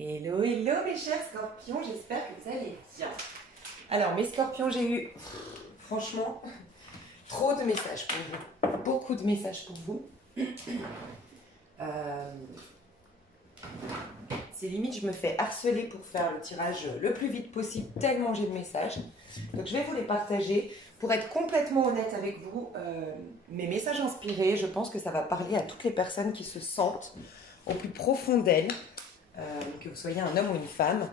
Hello, hello mes chers scorpions, j'espère que vous allez bien. Alors mes scorpions, j'ai eu franchement trop de messages pour vous, beaucoup de messages pour vous. C'est limite, je me fais harceler pour faire le tirage le plus vite possible, tellement j'ai de messages. Donc je vais vous les partager. Pour être complètement honnête avec vous, mes messages inspirés, je pense que ça va parler à toutes les personnes qui se sentent au plus profond d'elles, que vous soyez un homme ou une femme,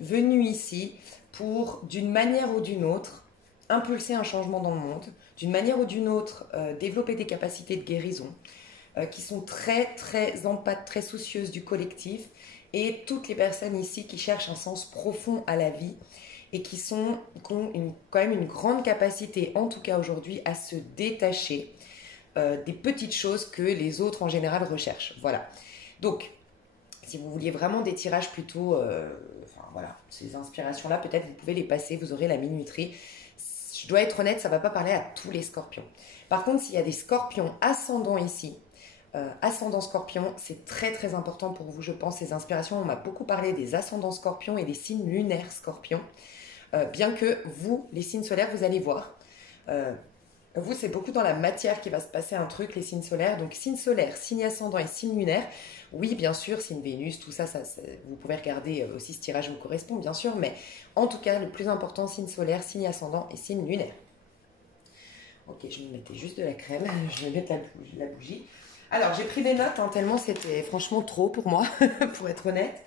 venus ici pour, d'une manière ou d'une autre, impulser un changement dans le monde, d'une manière ou d'une autre, développer des capacités de guérison, qui sont très, très empathes, très soucieuses du collectif, et toutes les personnes ici qui cherchent un sens profond à la vie, et qui ont quand même une grande capacité, en tout cas aujourd'hui, à se détacher des petites choses que les autres en général recherchent. Voilà. Donc, si vous vouliez vraiment des tirages plutôt, voilà, ces inspirations-là, peut-être vous pouvez les passer, vous aurez la minuterie. Je dois être honnête, ça ne va pas parler à tous les scorpions. Par contre, s'il y a des scorpions ascendants ici, ascendant scorpion, c'est très très important pour vous, je pense, ces inspirations. On m'a beaucoup parlé des ascendants scorpions et des signes lunaires scorpions. Bien que vous, les signes solaires, vous allez voir. Vous, c'est beaucoup dans la matière qu'il va se passer un truc, les signes solaires. Donc, signe solaire, signe ascendant et signe lunaire. Oui, bien sûr, signe Vénus, tout ça, vous pouvez regarder aussi ce tirage vous correspond, bien sûr. Mais en tout cas, le plus important, signe solaire, signe ascendant et signe lunaire. Ok, je me mettais juste de la crème. Je vais mettre la bougie. Alors, j'ai pris des notes, hein, tellement c'était franchement trop pour moi, pour être honnête.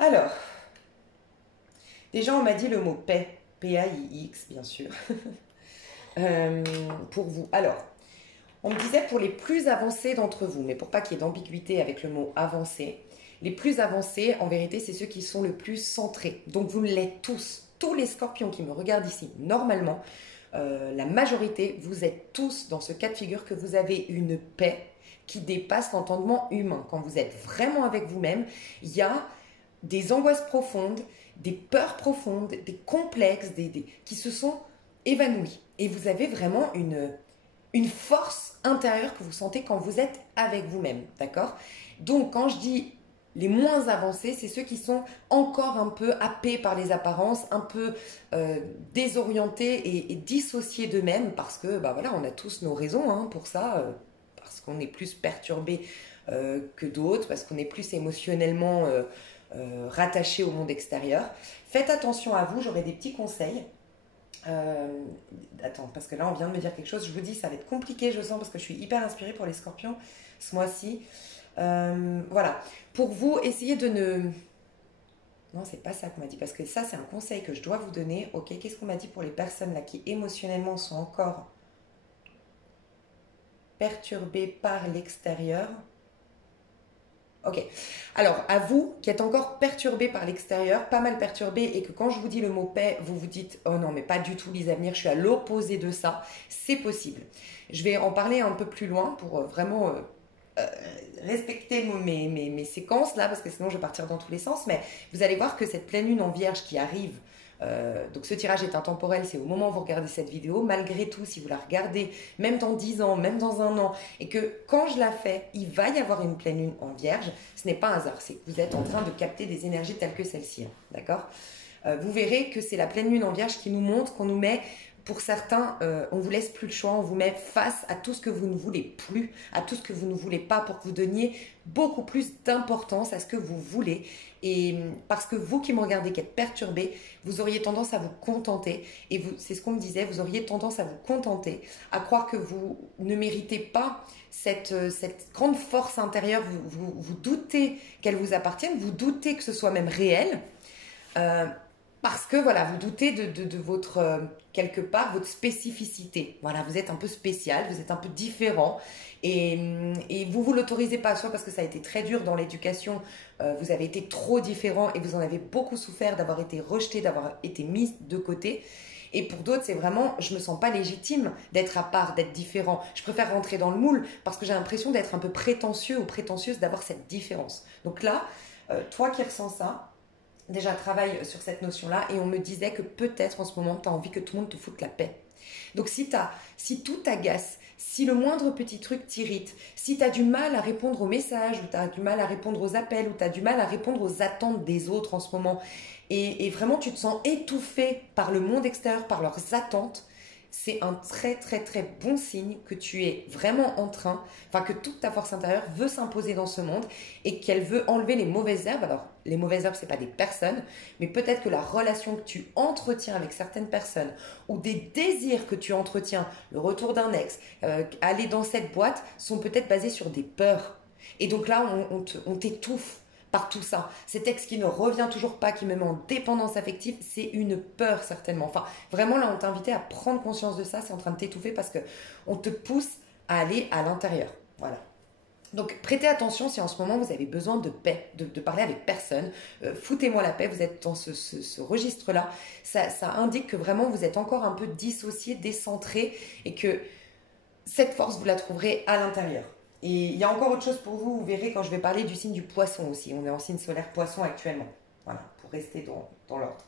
Alors, déjà, on m'a dit le mot paix, P-A-I-X, bien sûr, pour vous. Alors, on me disait pour les plus avancés d'entre vous, mais pour pas qu'il y ait d'ambiguïté avec le mot avancé, les plus avancés, en vérité, c'est ceux qui sont le plus centrés. Donc, vous l'êtes tous. Tous les scorpions qui me regardent ici, normalement, la majorité, vous êtes tous dans ce cas de figure que vous avez une paix qui dépasse l'entendement humain. Quand vous êtes vraiment avec vous-même, il y a des angoisses profondes, des peurs profondes, des complexes, qui se sont évanouis. Et vous avez vraiment une force intérieure que vous sentez quand vous êtes avec vous-même, d'accord? Donc, quand je dis les moins avancés, c'est ceux qui sont encore un peu happés par les apparences, un peu désorientés et dissociés d'eux-mêmes, parce que, bah voilà, on a tous nos raisons hein, pour ça, parce qu'on est plus perturbé que d'autres, parce qu'on est plus émotionnellement rattaché au monde extérieur. Faites attention à vous, j'aurai des petits conseils. Attends, parce que là on vient de me dire quelque chose, je vous dis ça va être compliqué, je sens, parce que je suis hyper inspirée pour les scorpions ce mois-ci. Voilà, pour vous, essayez de ne... Non, c'est pas ça qu'on m'a dit, parce que ça c'est un conseil que je dois vous donner. Ok, qu'est-ce qu'on m'a dit pour les personnes là qui émotionnellement sont encore perturbées par l'extérieur? Ok, alors à vous qui êtes encore perturbés par l'extérieur, pas mal perturbés, et que quand je vous dis le mot paix, vous vous dites oh non mais pas du tout Lise Avenir, je suis à l'opposé de ça, c'est possible. Je vais en parler un peu plus loin pour vraiment respecter mes séquences là, parce que sinon je vais partir dans tous les sens, mais vous allez voir que cette pleine lune en vierge qui arrive, donc ce tirage est intemporel, c'est au moment où vous regardez cette vidéo, malgré tout si vous la regardez même dans 10 ans, même dans un an, et que quand je la fais, il va y avoir une pleine lune en vierge, ce n'est pas un hasard, c'est que vous êtes en train de capter des énergies telles que celle-ci, hein, d'accord? Vous verrez que c'est la pleine lune en vierge qui nous montre qu'on nous met, pour certains, on vous laisse plus le choix, on vous met face à tout ce que vous ne voulez plus, à tout ce que vous ne voulez pas, pour que vous donniez beaucoup plus d'importance à ce que vous voulez. Et parce que vous qui me regardez, qui êtes perturbé, vous auriez tendance à vous contenter, et c'est ce qu'on me disait, vous auriez tendance à vous contenter, à croire que vous ne méritez pas cette grande force intérieure, vous doutez qu'elle vous appartienne, vous doutez que ce soit même réel, parce que voilà, vous doutez de votre, quelque part, votre spécificité. Voilà, vous êtes un peu spécial, vous êtes un peu différent, et vous l'autorisez pas, soit parce que ça a été très dur dans l'éducation, vous avez été trop différent et vous en avez beaucoup souffert d'avoir été rejeté, d'avoir été mis de côté. Et pour d'autres, c'est vraiment, je me sens pas légitime d'être à part, d'être différent. Je préfère rentrer dans le moule parce que j'ai l'impression d'être un peu prétentieux ou prétentieuse d'avoir cette différence. Donc là, toi qui ressens ça, déjà travaille sur cette notion-là, et on me disait que peut-être en ce moment, tu as envie que tout le monde te foute la paix. Donc si tout t'agace, Si le moindre petit truc t'irrite, si tu as du mal à répondre aux messages, ou tu as du mal à répondre aux appels, ou tu as du mal à répondre aux attentes des autres en ce moment, et vraiment tu te sens étouffé par le monde extérieur, par leurs attentes, c'est un très très très bon signe que tu es vraiment en train, enfin que toute ta force intérieure veut s'imposer dans ce monde et qu'elle veut enlever les mauvaises herbes. Alors les mauvaises herbes, c'est pas des personnes, mais peut-être que la relation que tu entretiens avec certaines personnes ou des désirs que tu entretiens, le retour d'un ex, aller dans cette boîte, sont peut-être basés sur des peurs. Et donc là, on t'étouffe par tout ça. Cet ex qui ne revient toujours pas, qui me met en dépendance affective, c'est une peur certainement. Enfin, vraiment là, on t'a invité à prendre conscience de ça, c'est en train de t'étouffer parce que on te pousse à aller à l'intérieur. Voilà. Donc prêtez attention si en ce moment vous avez besoin de paix, de parler avec personne. Foutez-moi la paix, vous êtes dans ce registre-là. Ça indique que vraiment vous êtes encore un peu dissocié, décentré et que cette force, vous la trouverez à l'intérieur. Et il y a encore autre chose pour vous, vous verrez quand je vais parler du signe du poisson aussi. On est en signe solaire poisson actuellement. Voilà, pour rester dans l'ordre.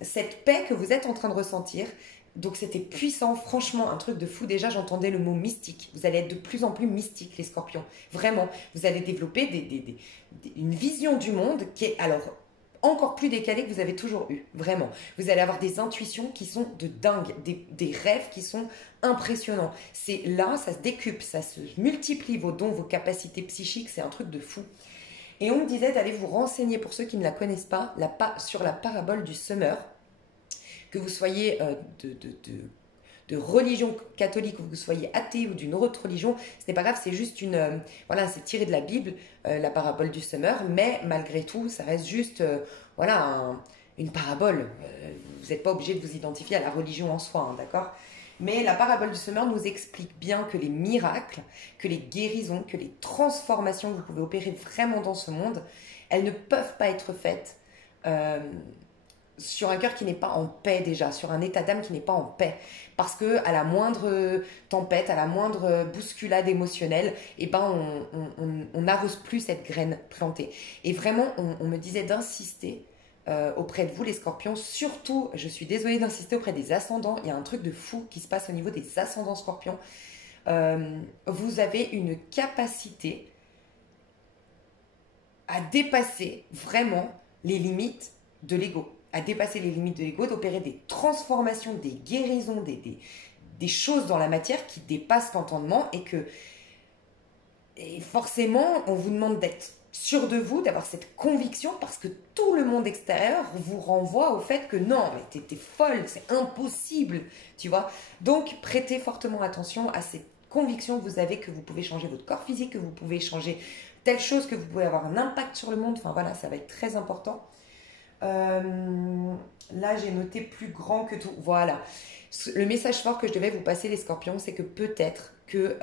Cette paix que vous êtes en train de ressentir, donc c'était puissant, franchement, un truc de fou. Déjà, j'entendais le mot mystique. Vous allez être de plus en plus mystique, les scorpions. Vraiment, vous allez développer une vision du monde qui est alors encore plus décalée que vous avez toujours eu. Vraiment. Vous allez avoir des intuitions qui sont de dingue, des rêves qui sont impressionnants. C'est là, ça se décuple, ça se multiplie vos dons, vos capacités psychiques, c'est un truc de fou. Et on me disait d'aller vous renseigner, pour ceux qui ne la connaissent pas, sur la parabole du semeur, que vous soyez de religion catholique, ou que vous soyez athée ou d'une autre religion, ce n'est pas grave, c'est juste voilà, c'est tiré de la Bible, la parabole du semeur, mais malgré tout, ça reste juste, voilà, une parabole. Vous n'êtes pas obligé de vous identifier à la religion en soi, hein, d'accord? Mais la parabole du semeur nous explique bien que les miracles, que les guérisons, que les transformations que vous pouvez opérer vraiment dans ce monde, elles ne peuvent pas être faites sur un cœur qui n'est pas en paix déjà, sur un état d'âme qui n'est pas en paix. Parce que à la moindre tempête, à la moindre bousculade émotionnelle, eh ben on n'arrose plus cette graine plantée. Et vraiment, on me disait d'insister auprès de vous les scorpions, surtout, je suis désolée d'insister auprès des ascendants, il y a un truc de fou qui se passe au niveau des ascendants scorpions. Vous avez une capacité à dépasser vraiment les limites de l'ego, à dépasser les limites de l'ego, d'opérer des transformations, des guérisons, des choses dans la matière qui dépassent l'entendement et forcément, on vous demande d'être sûr de vous, d'avoir cette conviction parce que tout le monde extérieur vous renvoie au fait que non, mais t'es folle, c'est impossible, tu vois. Donc, prêtez fortement attention à cette conviction que vous avez que vous pouvez changer votre corps physique, que vous pouvez changer telle chose, que vous pouvez avoir un impact sur le monde. Enfin voilà, ça va être très important. Là, j'ai noté plus grand que tout. Voilà. Le message fort que je devais vous passer, les scorpions, c'est que peut-être que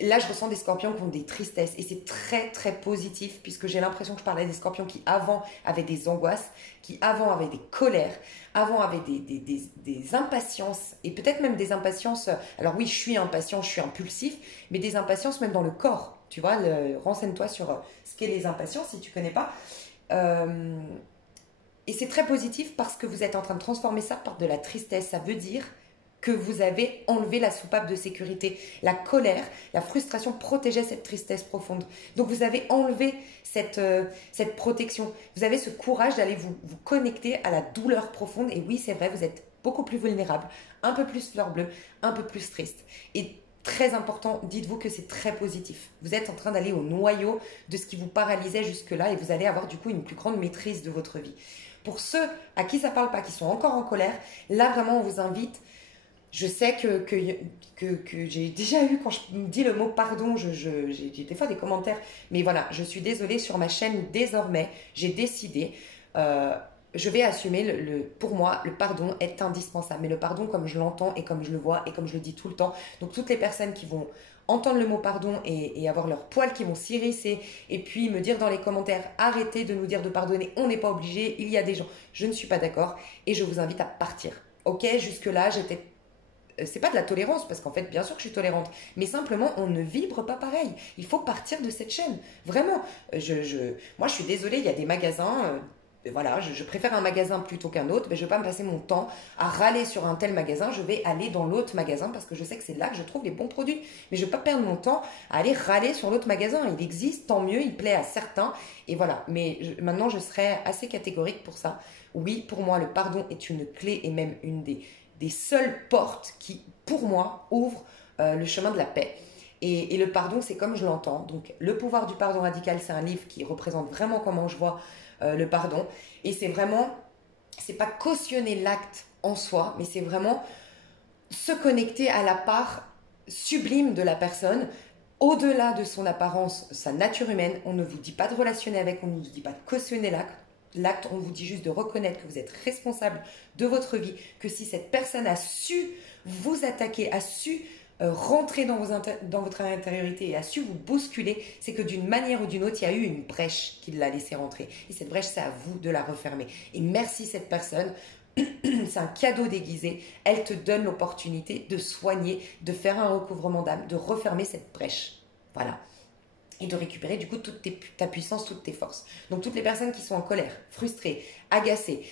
là, je ressens des scorpions qui ont des tristesses et c'est très très positif puisque j'ai l'impression que je parlais des scorpions qui avant avaient des angoisses, qui avant avaient des colères, avant avaient des impatiences et peut-être même des impatiences. Alors oui, je suis impatient, je suis impulsif, mais des impatiences même dans le corps. Tu vois, renseigne-toi sur ce qu'est les impatiences si tu connais pas. Et c'est très positif parce que vous êtes en train de transformer ça par de la tristesse. Ça veut dire que vous avez enlevé la soupape de sécurité. La colère, la frustration protégeait cette tristesse profonde. Donc vous avez enlevé cette protection. Vous avez ce courage d'aller vous connecter à la douleur profonde. Et oui, c'est vrai, vous êtes beaucoup plus vulnérable, un peu plus fleur bleue, un peu plus triste. Et très important, dites-vous que c'est très positif. Vous êtes en train d'aller au noyau de ce qui vous paralysait jusque-là et vous allez avoir du coup une plus grande maîtrise de votre vie. Pour ceux à qui ça ne parle pas, qui sont encore en colère, là vraiment on vous invite. Je sais que j'ai déjà eu, quand je me dis le mot pardon, j'ai des fois des commentaires, mais voilà, je suis désolée, sur ma chaîne désormais, j'ai décidé, je vais assumer, pour moi, le pardon est indispensable, mais le pardon comme je l'entends et comme je le vois et comme je le dis tout le temps. Donc toutes les personnes qui vont entendre le mot pardon et avoir leurs poils qui vont s'hérisser et puis me dire dans les commentaires, arrêtez de nous dire de pardonner, on n'est pas obligé, il y a des gens, je ne suis pas d'accord et je vous invite à partir. Ok, jusque-là, c'est pas de la tolérance, parce qu'en fait, bien sûr que je suis tolérante, mais simplement, on ne vibre pas pareil. Il faut partir de cette chaîne. Vraiment. Moi, je suis désolée, il y a des magasins, voilà, je préfère un magasin plutôt qu'un autre, mais je ne vais pas me passer mon temps à râler sur un tel magasin, je vais aller dans l'autre magasin parce que je sais que c'est là que je trouve les bons produits. Mais je ne vais pas perdre mon temps à aller râler sur l'autre magasin. Il existe, tant mieux, il plaît à certains, et voilà. Mais maintenant, je serai assez catégorique pour ça. Oui, pour moi, le pardon est une clé et même une des seules portes qui, pour moi, ouvrent le chemin de la paix. Et le pardon, c'est comme je l'entends. Donc, Le pouvoir du pardon radical, c'est un livre qui représente vraiment comment je vois le pardon. Et c'est vraiment, c'est pas cautionner l'acte en soi, mais c'est vraiment se connecter à la part sublime de la personne, au-delà de son apparence, sa nature humaine. On ne vous dit pas de relationner avec, on ne vous dit pas de cautionner l'acte, on vous dit juste de reconnaître que vous êtes responsable de votre vie, que si cette personne a su vous attaquer, a su rentrer dans votre intériorité et a su vous bousculer, c'est que d'une manière ou d'une autre, il y a eu une brèche qui l'a laissé rentrer. Et cette brèche, c'est à vous de la refermer. Et merci cette personne. C'est un cadeau déguisé. Elle te donne l'opportunité de soigner, de faire un recouvrement d'âme, de refermer cette brèche. Voilà. Et de récupérer du coup toute ta puissance, toutes tes forces. Donc toutes les personnes qui sont en colère, frustrées, agacées,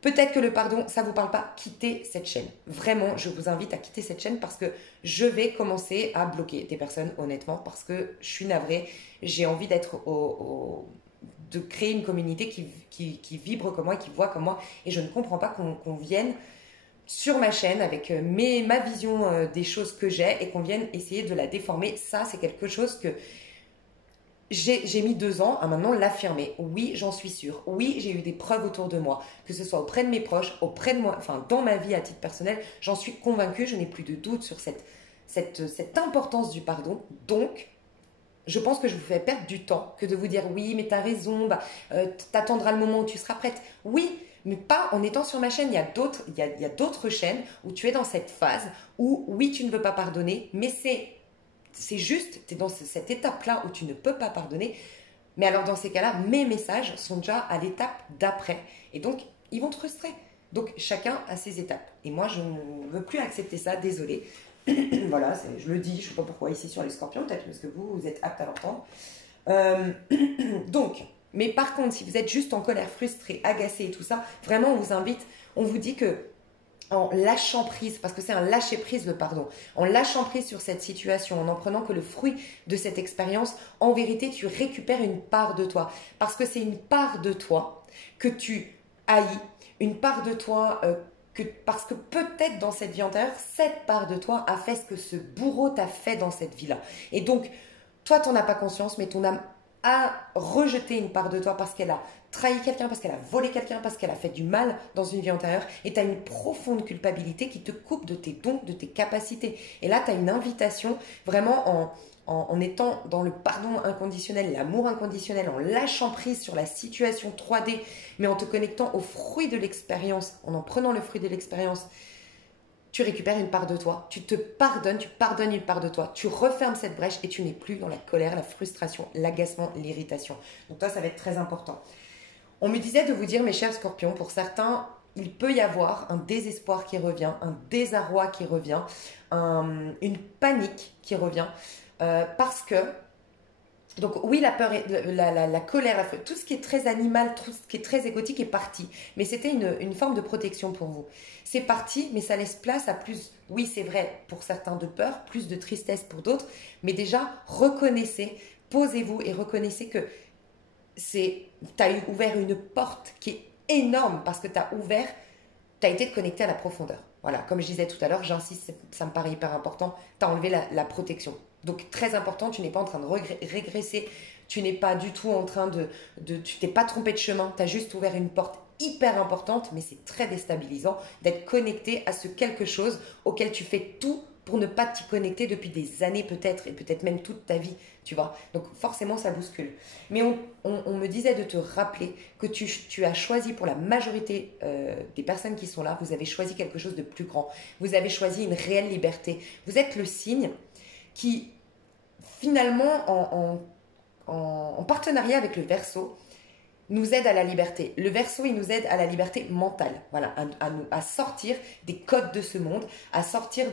peut-être que le pardon, ça ne vous parle pas, quittez cette chaîne. Vraiment, je vous invite à quitter cette chaîne parce que je vais commencer à bloquer des personnes, honnêtement, parce que je suis navrée. J'ai envie de créer une communauté qui vibre comme moi, qui voit comme moi. Et je ne comprends pas qu'on vienne sur ma chaîne avec ma vision des choses que j'ai et qu'on vienne essayer de la déformer. Ça, c'est quelque chose que j'ai mis 2 ans à maintenant l'affirmer. Oui, j'en suis sûre. Oui, j'ai eu des preuves autour de moi, que ce soit auprès de mes proches, auprès de moi, enfin dans ma vie à titre personnel. J'en suis convaincue, je n'ai plus de doute sur cette importance du pardon. Donc, je pense que je vous fais perdre du temps que de vous dire oui, mais t'as raison, t'attendras le moment où tu seras prête. Oui, mais pas en étant sur ma chaîne. Il y a d'autres chaînes où tu es dans cette phase où oui, tu ne veux pas pardonner, mais c'est juste, tu es dans cette étape-là où tu ne peux pas pardonner. Mais alors dans ces cas-là, mes messages sont déjà à l'étape d'après. Et donc, ils vont te frustrer. Donc, chacun a ses étapes. Et moi, je ne veux plus accepter ça, désolée. Voilà, je le dis, je ne sais pas pourquoi ici sur les scorpions, peut-être parce que vous êtes apte à l'entendre. Donc, mais par contre, si vous êtes juste en colère, frustré, agacé et tout ça, vraiment, on vous invite, on vous dit que en lâchant prise, parce que c'est un lâcher prise le pardon, en lâchant prise sur cette situation, en prenant que le fruit de cette expérience, en vérité, tu récupères une part de toi. Parce que c'est une part de toi que tu haïs, une part de toi parce que peut-être dans cette vie antérieure, cette part de toi a fait ce que ce bourreau t'a fait dans cette vie-là. Et donc, toi, tu n'en as pas conscience, mais ton âme a rejeté une part de toi parce qu'elle a trahi quelqu'un, parce qu'elle a volé quelqu'un, parce qu'elle a fait du mal dans une vie antérieure. Et tu as une profonde culpabilité qui te coupe de tes dons, de tes capacités. Et là, tu as une invitation vraiment en étant dans le pardon inconditionnel, l'amour inconditionnel, en lâchant prise sur la situation 3D, mais en te connectant au fruit de l'expérience, en prenant le fruit de l'expérience, tu récupères une part de toi, tu pardonnes une part de toi, tu refermes cette brèche et tu n'es plus dans la colère, la frustration, l'agacement, l'irritation. Donc toi, ça va être très important. On me disait de vous dire, mes chers scorpions, pour certains, il peut y avoir un désespoir qui revient, un désarroi qui revient, une panique qui revient, parce que donc oui, la peur, la colère, tout ce qui est très animal, tout ce qui est très égotique est parti. Mais c'était une forme de protection pour vous. C'est parti, mais ça laisse place à plus, oui c'est vrai, pour certains de peur, plus de tristesse pour d'autres. Mais déjà, reconnaissez, posez-vous et reconnaissez que tu as ouvert une porte qui est énorme parce que tu as été connecté à la profondeur. Voilà, comme je disais tout à l'heure, j'insiste, ça me paraît hyper important, tu as enlevé la protection. Donc très important, tu n'es pas en train de régresser, tu n'es pas du tout en train tu t'es pas trompé de chemin, tu as juste ouvert une porte hyper importante, mais c'est très déstabilisant d'être connecté à ce quelque chose auquel tu fais tout pour ne pas t'y connecter depuis des années peut-être, et peut-être même toute ta vie, tu vois. Donc forcément, ça bouscule. Mais on me disait de te rappeler que tu as choisi pour la majorité des personnes qui sont là, vous avez choisi quelque chose de plus grand. Vous avez choisi une réelle liberté. Vous êtes le signe qui, finalement, en partenariat avec le Verseau, nous aide à la liberté. Le Verseau, il nous aide à la liberté mentale, voilà, à sortir des codes de ce monde, à sortir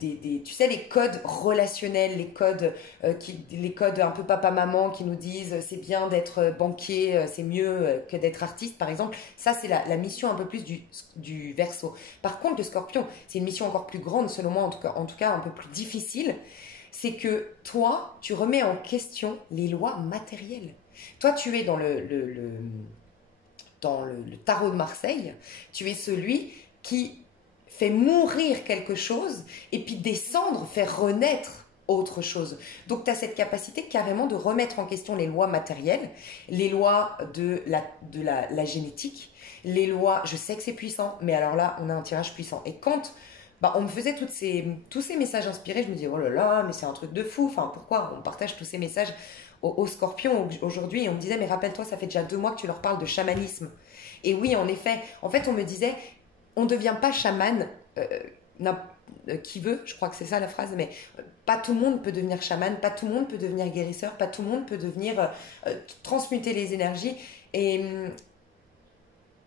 tu sais, les codes relationnels, les codes un peu papa-maman qui nous disent c'est bien d'être banquier, c'est mieux que d'être artiste, par exemple. Ça, c'est la mission un peu plus du Verseau. Par contre, le Scorpion, c'est une mission encore plus grande, selon moi, en tout cas un peu plus difficile. C'est que toi, tu remets en question les lois matérielles. Toi, tu es dans le tarot de Marseille, tu es celui qui fait mourir quelque chose et puis descendre, faire renaître autre chose. Donc tu as cette capacité carrément de remettre en question les lois matérielles, les lois de la génétique, les lois, je sais que c'est puissant, mais alors là, on a un tirage puissant. Et quand on me faisait tous ces messages inspirés, je me disais, oh là là, mais c'est un truc de fou, enfin pourquoi on partage tous ces messages aux scorpions aujourd'hui, et on me disait, mais rappelle-toi, ça fait déjà 2 mois que tu leur parles de chamanisme. Et oui, en effet, en fait, on me disait, on ne devient pas chaman, qui veut, je crois que c'est ça la phrase, mais pas tout le monde peut devenir chaman, pas tout le monde peut devenir guérisseur, pas tout le monde peut devenir transmuter les énergies.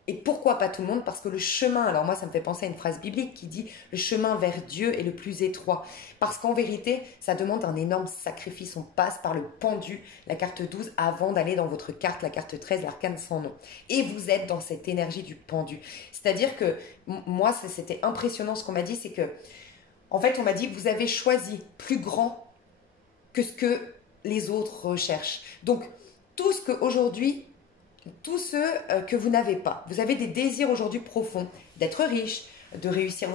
Et pourquoi pas tout le monde? Parce que le chemin, alors moi ça me fait penser à une phrase biblique qui dit le chemin vers Dieu est le plus étroit. Parce qu'en vérité, ça demande un énorme sacrifice. On passe par le pendu, la carte 12, avant d'aller dans votre carte, la carte 13, l'arcane sans nom. Et vous êtes dans cette énergie du pendu. C'est-à-dire que moi, c'était impressionnant ce qu'on m'a dit, c'est que, en fait, on m'a dit vous avez choisi plus grand que ce que les autres recherchent. Donc, tout ce qu'aujourd'hui, tous ceux que vous n'avez pas. Vous avez des désirs aujourd'hui profonds, d'être riche, de réussir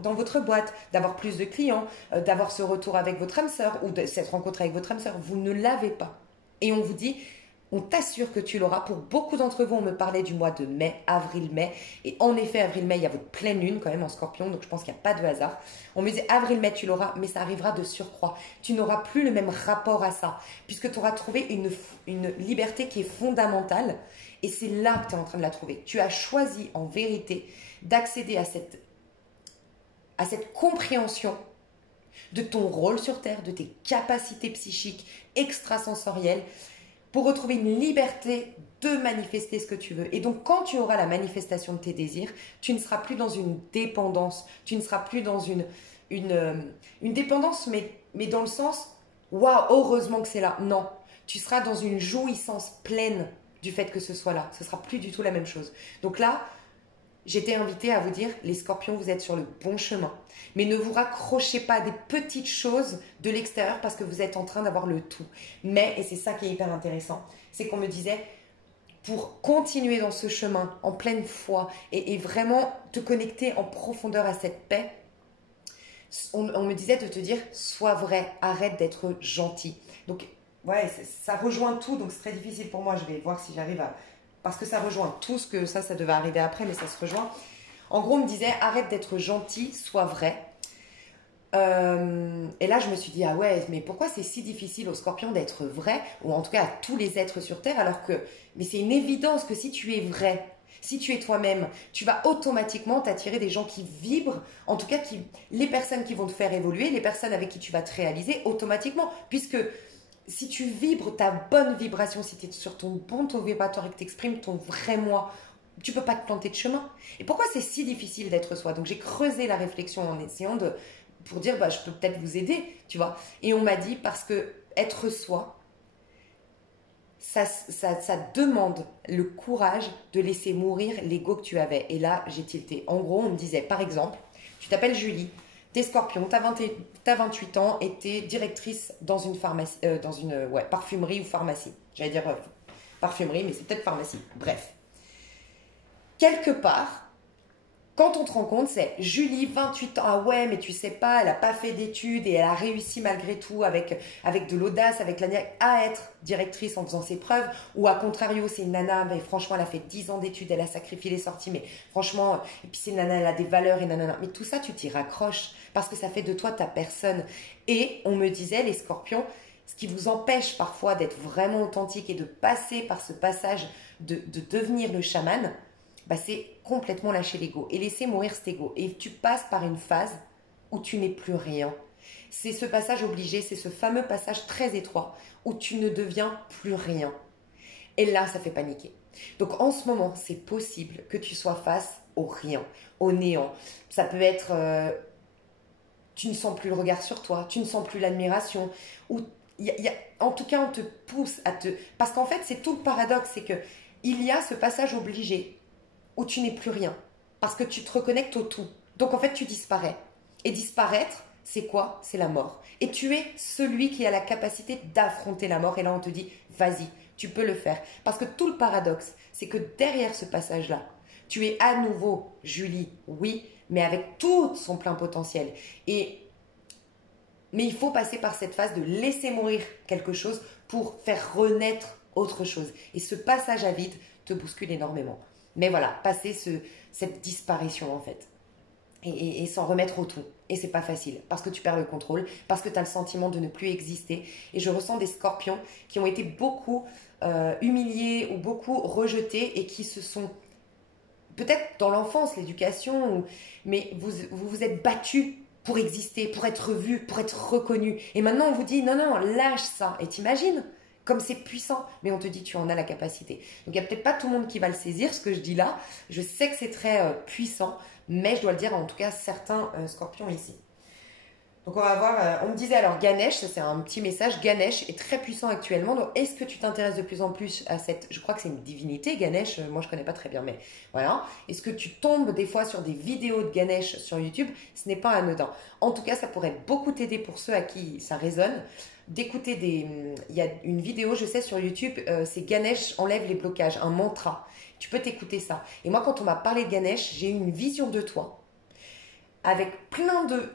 dans votre boîte, d'avoir plus de clients, d'avoir ce retour avec votre âme sœur ou de cette rencontre avec votre âme sœur. Vous ne l'avez pas. Et on vous dit, on t'assure que tu l'auras. Pour beaucoup d'entre vous, on me parlait du mois de mai, avril-mai. Et en effet, avril-mai, il y a votre pleine lune quand même en scorpion, donc je pense qu'il n'y a pas de hasard. On me disait, avril-mai, tu l'auras, mais ça arrivera de surcroît. Tu n'auras plus le même rapport à ça, puisque tu auras trouvé une liberté qui est fondamentale. Et c'est là que tu es en train de la trouver. Tu as choisi en vérité d'accéder à cette compréhension de ton rôle sur Terre, de tes capacités psychiques extrasensorielles, pour retrouver une liberté de manifester ce que tu veux. Et donc, quand tu auras la manifestation de tes désirs, tu ne seras plus dans une dépendance, tu ne seras plus dans une dépendance, mais dans le sens, waouh, heureusement que c'est là. Non, tu seras dans une jouissance pleine du fait que ce soit là. Ce ne sera plus du tout la même chose. Donc là, j'étais invitée à vous dire, les scorpions, vous êtes sur le bon chemin. Mais ne vous raccrochez pas à des petites choses de l'extérieur parce que vous êtes en train d'avoir le tout. Mais, et c'est ça qui est hyper intéressant, c'est qu'on me disait, pour continuer dans ce chemin en pleine foi et vraiment te connecter en profondeur à cette paix, on me disait de te dire, sois vrai, arrête d'être gentil. Donc, ouais, ça rejoint tout, donc c'est très difficile pour moi. Je vais voir si j'arrive à... Parce que ça rejoint tout ce que ça devait arriver après, mais ça se rejoint. En gros, on me disait, arrête d'être gentil, sois vrai. Et là, je me suis dit, ah ouais, mais pourquoi c'est si difficile aux scorpions d'être vrai, ou en tout cas à tous les êtres sur Terre, alors que... Mais c'est une évidence que si tu es vrai, si tu es toi-même, tu vas automatiquement t'attirer des gens qui vibrent, en tout cas les personnes qui vont te faire évoluer, les personnes avec qui tu vas te réaliser automatiquement, puisque... Si tu vibres ta bonne vibration, si tu es sur ton bon taux vibratoire et que tu exprimes ton vrai moi, tu ne peux pas te planter de chemin. Et pourquoi c'est si difficile d'être soi? Donc j'ai creusé la réflexion en essayant pour dire, je peux peut-être vous aider, tu vois. Et on m'a dit, parce que être soi, ça demande le courage de laisser mourir l'ego que tu avais. Et là, j'ai tilté. En gros, on me disait, par exemple, tu t'appelles Julie, t'es scorpion, t'as 28 ans et t'es directrice dans une pharmacie, parfumerie ou pharmacie. J'allais dire parfumerie, mais c'est peut-être pharmacie. Bref. Quelque part, quand on te rend compte, c'est Julie, 28 ans, ah ouais, mais tu sais pas, elle n'a pas fait d'études et elle a réussi malgré tout avec de l'audace, avec la à être directrice en faisant ses preuves. Ou à contrario, c'est une nana, mais franchement, elle a fait 10 ans d'études, elle a sacrifié les sorties, mais franchement, et puis c'est une nana, elle a des valeurs et nanana. Mais tout ça, tu t'y raccroches parce que ça fait de toi ta personne. Et on me disait, les scorpions, ce qui vous empêche parfois d'être vraiment authentique et de passer par ce passage de devenir le chaman, c'est complètement lâcher l'ego et laisser mourir cet ego. Et tu passes par une phase où tu n'es plus rien. C'est ce passage obligé, c'est ce fameux passage très étroit où tu ne deviens plus rien. Et là, ça fait paniquer. Donc en ce moment, c'est possible que tu sois face au rien, au néant. Ça peut être... tu ne sens plus le regard sur toi, tu ne sens plus l'admiration, ou en tout cas on te pousse à te... Parce qu'en fait c'est tout le paradoxe, c'est que il y a ce passage obligé où tu n'es plus rien, parce que tu te reconnectes au tout. Donc en fait tu disparais. Et disparaître, c'est quoi? C'est la mort. Et tu es celui qui a la capacité d'affronter la mort. Et là on te dit, vas-y, tu peux le faire. Parce que tout le paradoxe, c'est que derrière ce passage-là, tu es à nouveau Julie, oui, mais avec tout son plein potentiel. Mais il faut passer par cette phase de laisser mourir quelque chose pour faire renaître autre chose. Et ce passage à vide te bouscule énormément. Mais voilà, passer cette disparition en fait. Et s'en remettre au tout. Et c'est pas facile, parce que tu perds le contrôle, parce que tu as le sentiment de ne plus exister. Et je ressens des scorpions qui ont été beaucoup humiliés ou beaucoup rejetés et qui se sont, peut-être dans l'enfance, l'éducation, mais vous êtes battus pour exister, pour être vu, pour être reconnu. Et maintenant, on vous dit, non, non, lâche ça. Et t'imagines comme c'est puissant, mais on te dit tu en as la capacité. Donc il n'y a peut-être pas tout le monde qui va le saisir, ce que je dis là. Je sais que c'est très puissant, mais je dois le dire en tout cas certains scorpions ici. Donc on va voir, on me disait alors Ganesh, ça c'est un petit message, Ganesh est très puissant actuellement, donc est-ce que tu t'intéresses de plus en plus à cette, je crois que c'est une divinité Ganesh, moi je connais pas très bien mais voilà, est-ce que tu tombes des fois sur des vidéos de Ganesh sur YouTube, ce n'est pas anodin. En tout cas ça pourrait beaucoup t'aider pour ceux à qui ça résonne, d'écouter il y a une vidéo je sais sur YouTube, c'est Ganesh enlève les blocages, un mantra, tu peux t'écouter ça. Et moi quand on m'a parlé de Ganesh, j'ai eu une vision de toi avec plein de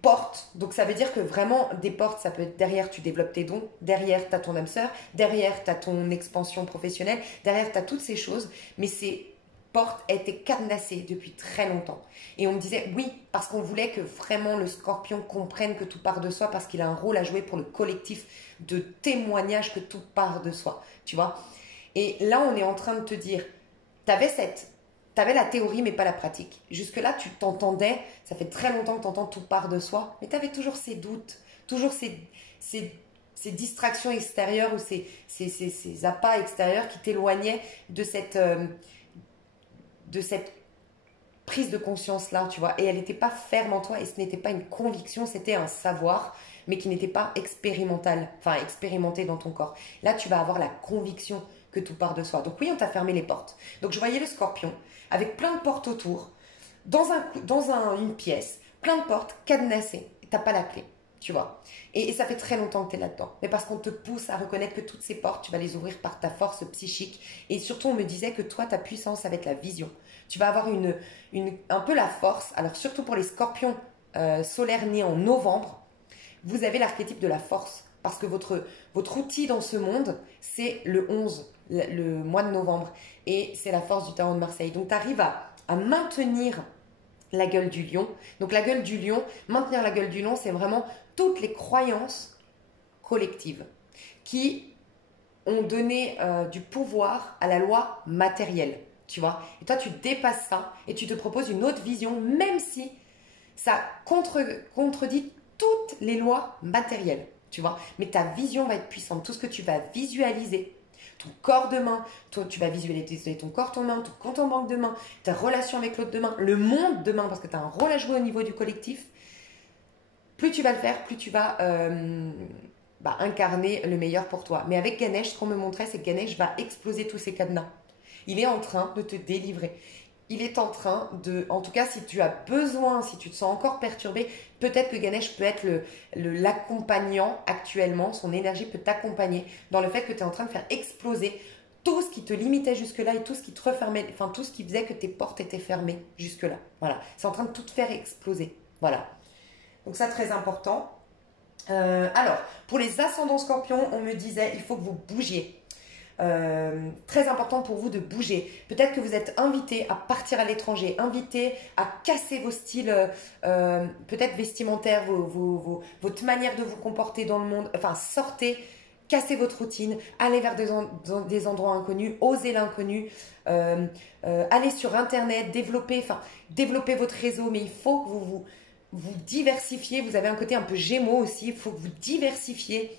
portes, donc ça veut dire que vraiment des portes, ça peut être derrière tu développes tes dons, derrière tu as ton âme sœur, derrière tu as ton expansion professionnelle, derrière tu as toutes ces choses, mais ces portes étaient cadenassées depuis très longtemps. Et on me disait oui, parce qu'on voulait que vraiment le scorpion comprenne que tout part de soi, parce qu'il a un rôle à jouer pour le collectif de témoignage que tout part de soi, tu vois. Et là on est en train de te dire, T'avais la théorie mais pas la pratique. Jusque-là, tu t'entendais, ça fait très longtemps que tu entends tout part de soi, mais tu avais toujours ces doutes, toujours ces distractions extérieures ou ces appâts extérieurs qui t'éloignaient de cette prise de conscience-là, tu vois. Et elle n'était pas ferme en toi et ce n'était pas une conviction, c'était un savoir, mais qui n'était pas expérimental, enfin expérimenté dans ton corps. Là, tu vas avoir la conviction que tout part de soi. Donc oui, on t'a fermé les portes. Donc je voyais le scorpion avec plein de portes autour, dans une pièce, plein de portes cadenassées. T'as pas la clé, tu vois. Et ça fait très longtemps que tu es là-dedans. Mais parce qu'on te pousse à reconnaître que toutes ces portes, tu vas les ouvrir par ta force psychique. Et surtout, on me disait que toi, ta puissance, ça va être la vision. Tu vas avoir un peu la force. Alors surtout pour les scorpions solaires nés en novembre, vous avez l'archétype de la force. Parce que votre outil dans ce monde, c'est le 11, le mois de novembre. Et c'est la force du tarot de Marseille. Donc tu arrives à maintenir la gueule du lion. Donc la gueule du lion, maintenir la gueule du lion, c'est vraiment toutes les croyances collectives qui ont donné du pouvoir à la loi matérielle. Tu vois. Et toi, tu dépasses ça et tu te proposes une autre vision, même si ça contredit toutes les lois matérielles. Tu vois, mais ta vision va être puissante. Tout ce que tu vas visualiser, ton corps demain, tu vas visualiser ton corps, ton main, ton compte en banque demain, ta relation avec l'autre demain, le monde demain, parce que tu as un rôle à jouer au niveau du collectif. Plus tu vas le faire, plus tu vas incarner le meilleur pour toi. Mais avec Ganesh, ce qu'on me montrait, c'est que Ganesh va exploser tous ces cadenas. Il est en train de te délivrer. Il est en train de, en tout cas si tu as besoin, si tu te sens encore perturbé, peut-être que Ganesh peut être l'accompagnant actuellement, son énergie peut t'accompagner dans le fait que tu es en train de faire exploser tout ce qui te limitait jusque-là et tout ce qui te refermait, enfin tout ce qui faisait que tes portes étaient fermées jusque-là. Voilà, c'est en train de tout faire exploser. Voilà. Donc ça, très important. Alors, pour les ascendants scorpions, on me disait, il faut que vous bougiez. Très important pour vous de bouger. Peut-être que vous êtes invité à partir à l'étranger, invité à casser vos styles, peut-être vestimentaires, votre manière de vous comporter dans le monde. Enfin, sortez, cassez votre routine, allez vers des endroits inconnus, osez l'inconnu, allez sur Internet, développez votre réseau, mais il faut que vous diversifiez. Vous avez un côté un peu gémeaux aussi, il faut que vous diversifiez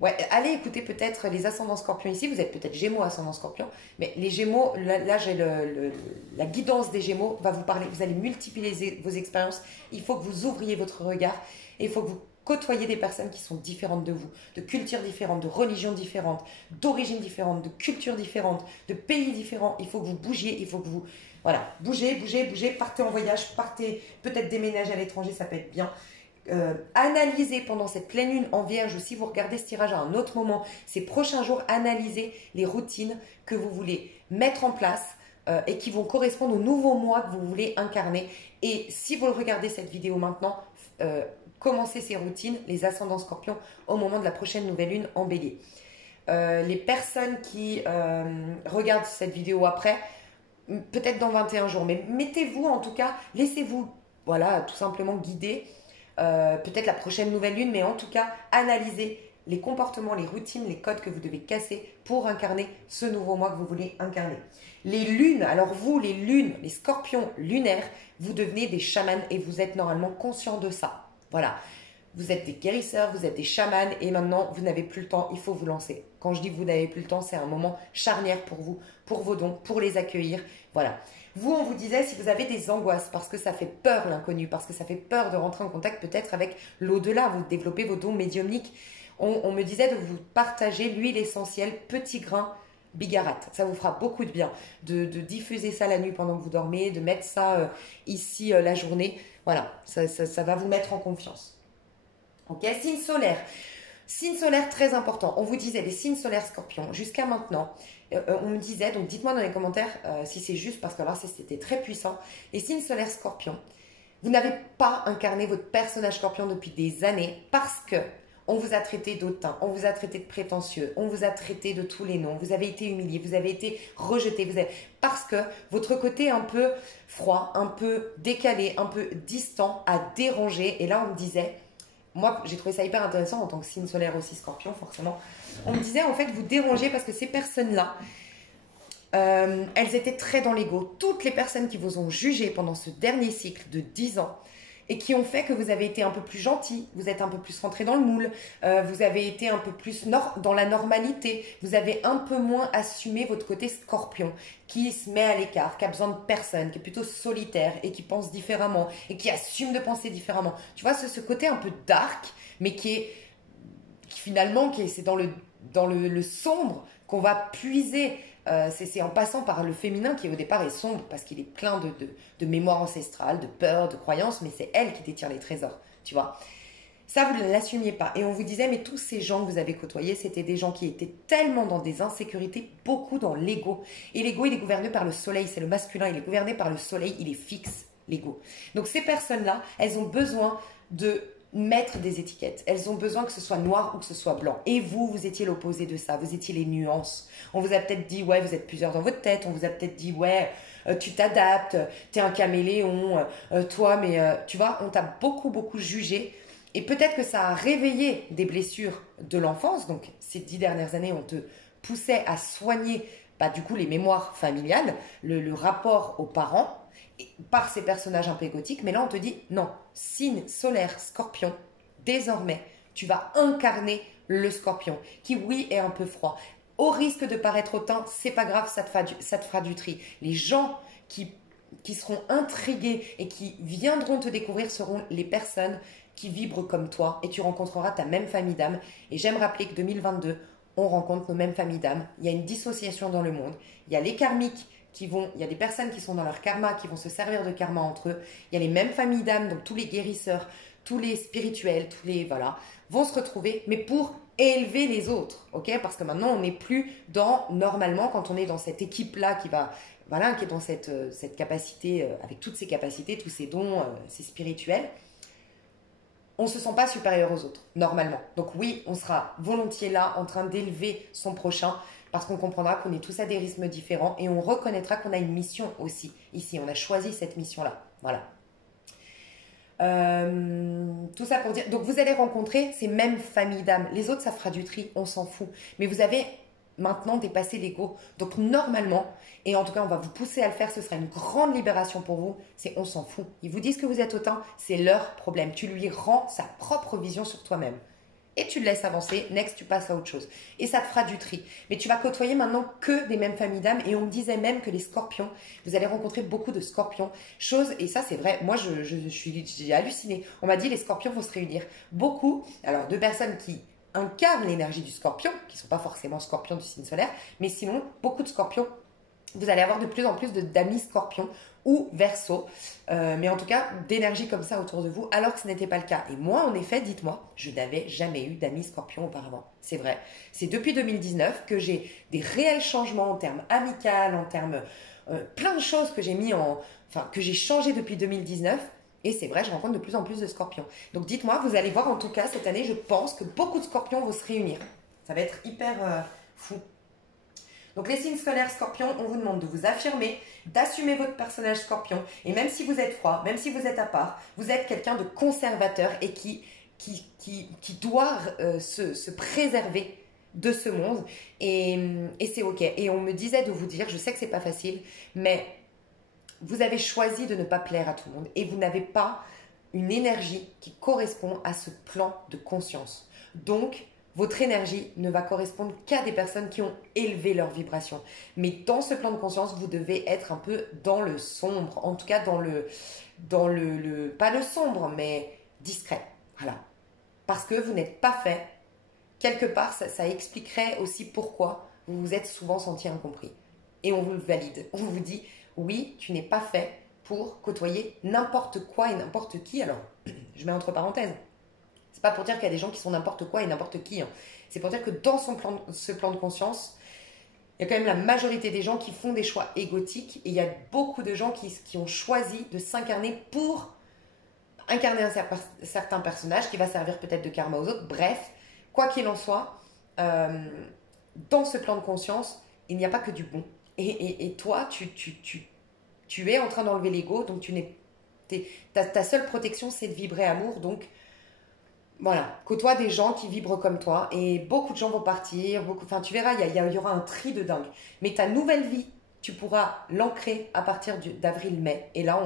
Ouais, allez écouter peut-être les ascendants scorpions ici. Vous êtes peut-être Gémeaux, ascendant scorpion. Mais les Gémeaux, là j'ai la guidance des Gémeaux va vous parler. Vous allez multiplier vos expériences. Il faut que vous ouvriez votre regard. Et il faut que vous côtoyez des personnes qui sont différentes de vous, de cultures différentes, de religions différentes, d'origines différentes, de cultures différentes, de pays différents. Il faut que vous bougiez, il faut que vous... Voilà, bougez, bougez, bougez, partez en voyage, partez peut-être déménager à l'étranger, ça peut être bien. Analysez pendant cette pleine lune en vierge, ou si vous regardez ce tirage à un autre moment, ces prochains jours, analysez les routines que vous voulez mettre en place et qui vont correspondre au nouveau mois que vous voulez incarner. Et si vous regardez cette vidéo maintenant, commencez ces routines, les ascendants scorpions, au moment de la prochaine nouvelle lune en bélier. Les personnes qui regardent cette vidéo après, peut-être dans 21 jours, mais mettez-vous en tout cas, laissez-vous, voilà, tout simplement guider. Peut-être la prochaine nouvelle lune, mais en tout cas, analysez les comportements, les routines, les codes que vous devez casser pour incarner ce nouveau mois que vous voulez incarner. Les lunes, alors vous, les lunes, les scorpions lunaires, vous devenez des chamans et vous êtes normalement conscient de ça. Voilà. Vous êtes des guérisseurs, vous êtes des chamans et maintenant, vous n'avez plus le temps, il faut vous lancer. Quand je dis que vous n'avez plus le temps, c'est un moment charnière pour vous, pour vos dons, pour les accueillir. Voilà. Vous, on vous disait, si vous avez des angoisses, parce que ça fait peur l'inconnu, parce que ça fait peur de rentrer en contact peut-être avec l'au-delà, vous développez vos dons médiumniques, on me disait de vous partager l'huile essentielle petit grain bigarade. Ça vous fera beaucoup de bien de diffuser ça la nuit pendant que vous dormez, de mettre ça ici la journée. Voilà, ça va vous mettre en confiance. Ok, signe solaire. Signe solaire très important. On vous disait les signes solaires scorpions. Jusqu'à maintenant, on me disait, donc dites-moi dans les commentaires si c'est juste, parce que là c'était très puissant. Les signes solaires scorpions, vous n'avez pas incarné votre personnage scorpion depuis des années parce que on vous a traité d'autant, on vous a traité de prétentieux, on vous a traité de tous les noms, vous avez été humilié, vous avez été rejeté, parce que votre côté un peu froid, un peu décalé, un peu distant a dérangé. Et là, on me disait... Moi, j'ai trouvé ça hyper intéressant en tant que signe solaire aussi scorpion, forcément. On me disait, en fait, vous dérangez parce que ces personnes-là, elles étaient très dans l'ego. Toutes les personnes qui vous ont jugé pendant ce dernier cycle de 10 ans et qui ont fait que vous avez été un peu plus gentil, vous êtes un peu plus rentré dans le moule, vous avez été un peu plus dans la normalité, vous avez un peu moins assumé votre côté scorpion, qui se met à l'écart, qui a besoin de personne, qui est plutôt solitaire et qui pense différemment et qui assume de penser différemment. Tu vois, ce côté un peu dark, mais c'est dans le sombre qu'on va puiser. C'est en passant par le féminin qui au départ est sombre parce qu'il est plein de mémoire ancestrale, de peur, de croyances, mais c'est elle qui détient les trésors, tu vois. Ça, vous ne l'assumiez pas. Et on vous disait, mais tous ces gens que vous avez côtoyés, c'était des gens qui étaient tellement dans des insécurités, beaucoup dans l'ego. Et l'ego, il est gouverné par le soleil, c'est le masculin, il est gouverné par le soleil, il est fixe, l'ego. Donc ces personnes-là, elles ont besoin de mettre des étiquettes. Elles ont besoin que ce soit noir ou que ce soit blanc. Et vous étiez l'opposé de ça. Vous étiez les nuances. On vous a peut-être dit, ouais, vous êtes plusieurs dans votre tête. On vous a peut-être dit, ouais, tu t'adaptes, t'es un caméléon, toi, mais tu vois, on t'a beaucoup, beaucoup jugé. Et peut-être que ça a réveillé des blessures de l'enfance. Donc, ces 10 dernières années, on te poussait à soigner, du coup, les mémoires familiales, le rapport aux parents, par ces personnages un peu égotiques, mais là on te dit non, signe solaire scorpion, désormais tu vas incarner le scorpion, qui oui est un peu froid. Au risque de paraître hautain, c'est pas grave, ça te fera du tri. Les gens qui seront intrigués et qui viendront te découvrir seront les personnes qui vibrent comme toi et tu rencontreras ta même famille d'âme. Et j'aime rappeler que 2022, on rencontre nos mêmes familles d'âme. Il y a une dissociation dans le monde. Il y a les karmiques il y a des personnes qui sont dans leur karma, qui vont se servir de karma entre eux. Il y a les mêmes familles d'âmes, donc tous les guérisseurs, tous les spirituels, vont se retrouver, mais pour élever les autres, ok? Parce que maintenant, on n'est plus normalement, quand on est dans cette équipe-là qui est dans cette capacité, avec toutes ses capacités, tous ses dons, ses spirituels, on ne se sent pas supérieur aux autres, normalement. Donc oui, on sera volontiers là, en train d'élever son prochain, parce qu'on comprendra qu'on est tous à des rythmes différents et on reconnaîtra qu'on a une mission aussi. Ici, on a choisi cette mission-là. Voilà. Tout ça pour dire... Donc, vous allez rencontrer ces mêmes familles d'âmes. Les autres, ça fera du tri, on s'en fout. Mais vous avez maintenant dépassé l'ego. Donc, normalement, et en tout cas, on va vous pousser à le faire, ce sera une grande libération pour vous, c'est on s'en fout. Ils vous disent que vous êtes autant, c'est leur problème. Tu lui rends sa propre vision sur toi-même. et tu le laisses avancer. Next, tu passes à autre chose. Et ça te fera du tri. Mais tu vas côtoyer maintenant que des mêmes familles d'âmes. Et on me disait même que les scorpions, vous allez rencontrer beaucoup de scorpions. Chose, et ça c'est vrai, moi j'ai halluciné. On m'a dit les scorpions vont se réunir. Beaucoup, alors de personnes qui incarnent l'énergie du scorpion, qui ne sont pas forcément scorpions du signe solaire, mais sinon beaucoup de scorpions. Vous allez avoir de plus en plus d'amis scorpions ou verso, mais en tout cas d'énergie comme ça autour de vous, alors que ce n'était pas le cas. Et moi, en effet, dites-moi, je n'avais jamais eu d'amis scorpions auparavant. C'est vrai. C'est depuis 2019 que j'ai des réels changements en termes amical, en termes plein de choses que j'ai mis enfin que j'ai changé depuis 2019. Et c'est vrai, je rencontre de plus en plus de scorpions. Donc dites-moi, vous allez voir en tout cas cette année, je pense que beaucoup de scorpions vont se réunir. Ça va être hyper fou. Donc les signes solaires scorpions, on vous demande de vous affirmer, d'assumer votre personnage scorpion. Et même si vous êtes froid, même si vous êtes à part, vous êtes quelqu'un de conservateur et qui doit se préserver de ce monde. Et c'est ok. Et on me disait de vous dire, je sais que c'est pas facile, mais vous avez choisi de ne pas plaire à tout le monde. Et vous n'avez pas une énergie qui correspond à ce plan de conscience. Donc, votre énergie ne va correspondre qu'à des personnes qui ont élevé leur vibration. Mais dans ce plan de conscience, vous devez être un peu dans le sombre, en tout cas dans pas le sombre, mais discret. Voilà. Parce que vous n'êtes pas fait. Quelque part, ça expliquerait aussi pourquoi vous vous êtes souvent senti incompris. Et on vous le valide. On vous dit, oui, tu n'es pas fait pour côtoyer n'importe quoi et n'importe qui. Alors, je mets entre parenthèses. C'est pas pour dire qu'il y a des gens qui sont n'importe quoi et n'importe qui. Hein. C'est pour dire que dans ce plan de conscience, il y a quand même la majorité des gens qui font des choix égotiques et il y a beaucoup de gens qui ont choisi de s'incarner pour incarner un certain personnage qui va servir peut-être de karma aux autres. Bref, quoi qu'il en soit, dans ce plan de conscience, il n'y a pas que du bon. Et toi, tu es en train d'enlever l'ego, donc ta seule protection, c'est de vibrer amour, donc voilà, côtoie des gens qui vibrent comme toi et beaucoup de gens vont partir, enfin tu verras, il y aura un tri de dingue. Mais ta nouvelle vie, tu pourras l'ancrer à partir d'avril-mai. Et là,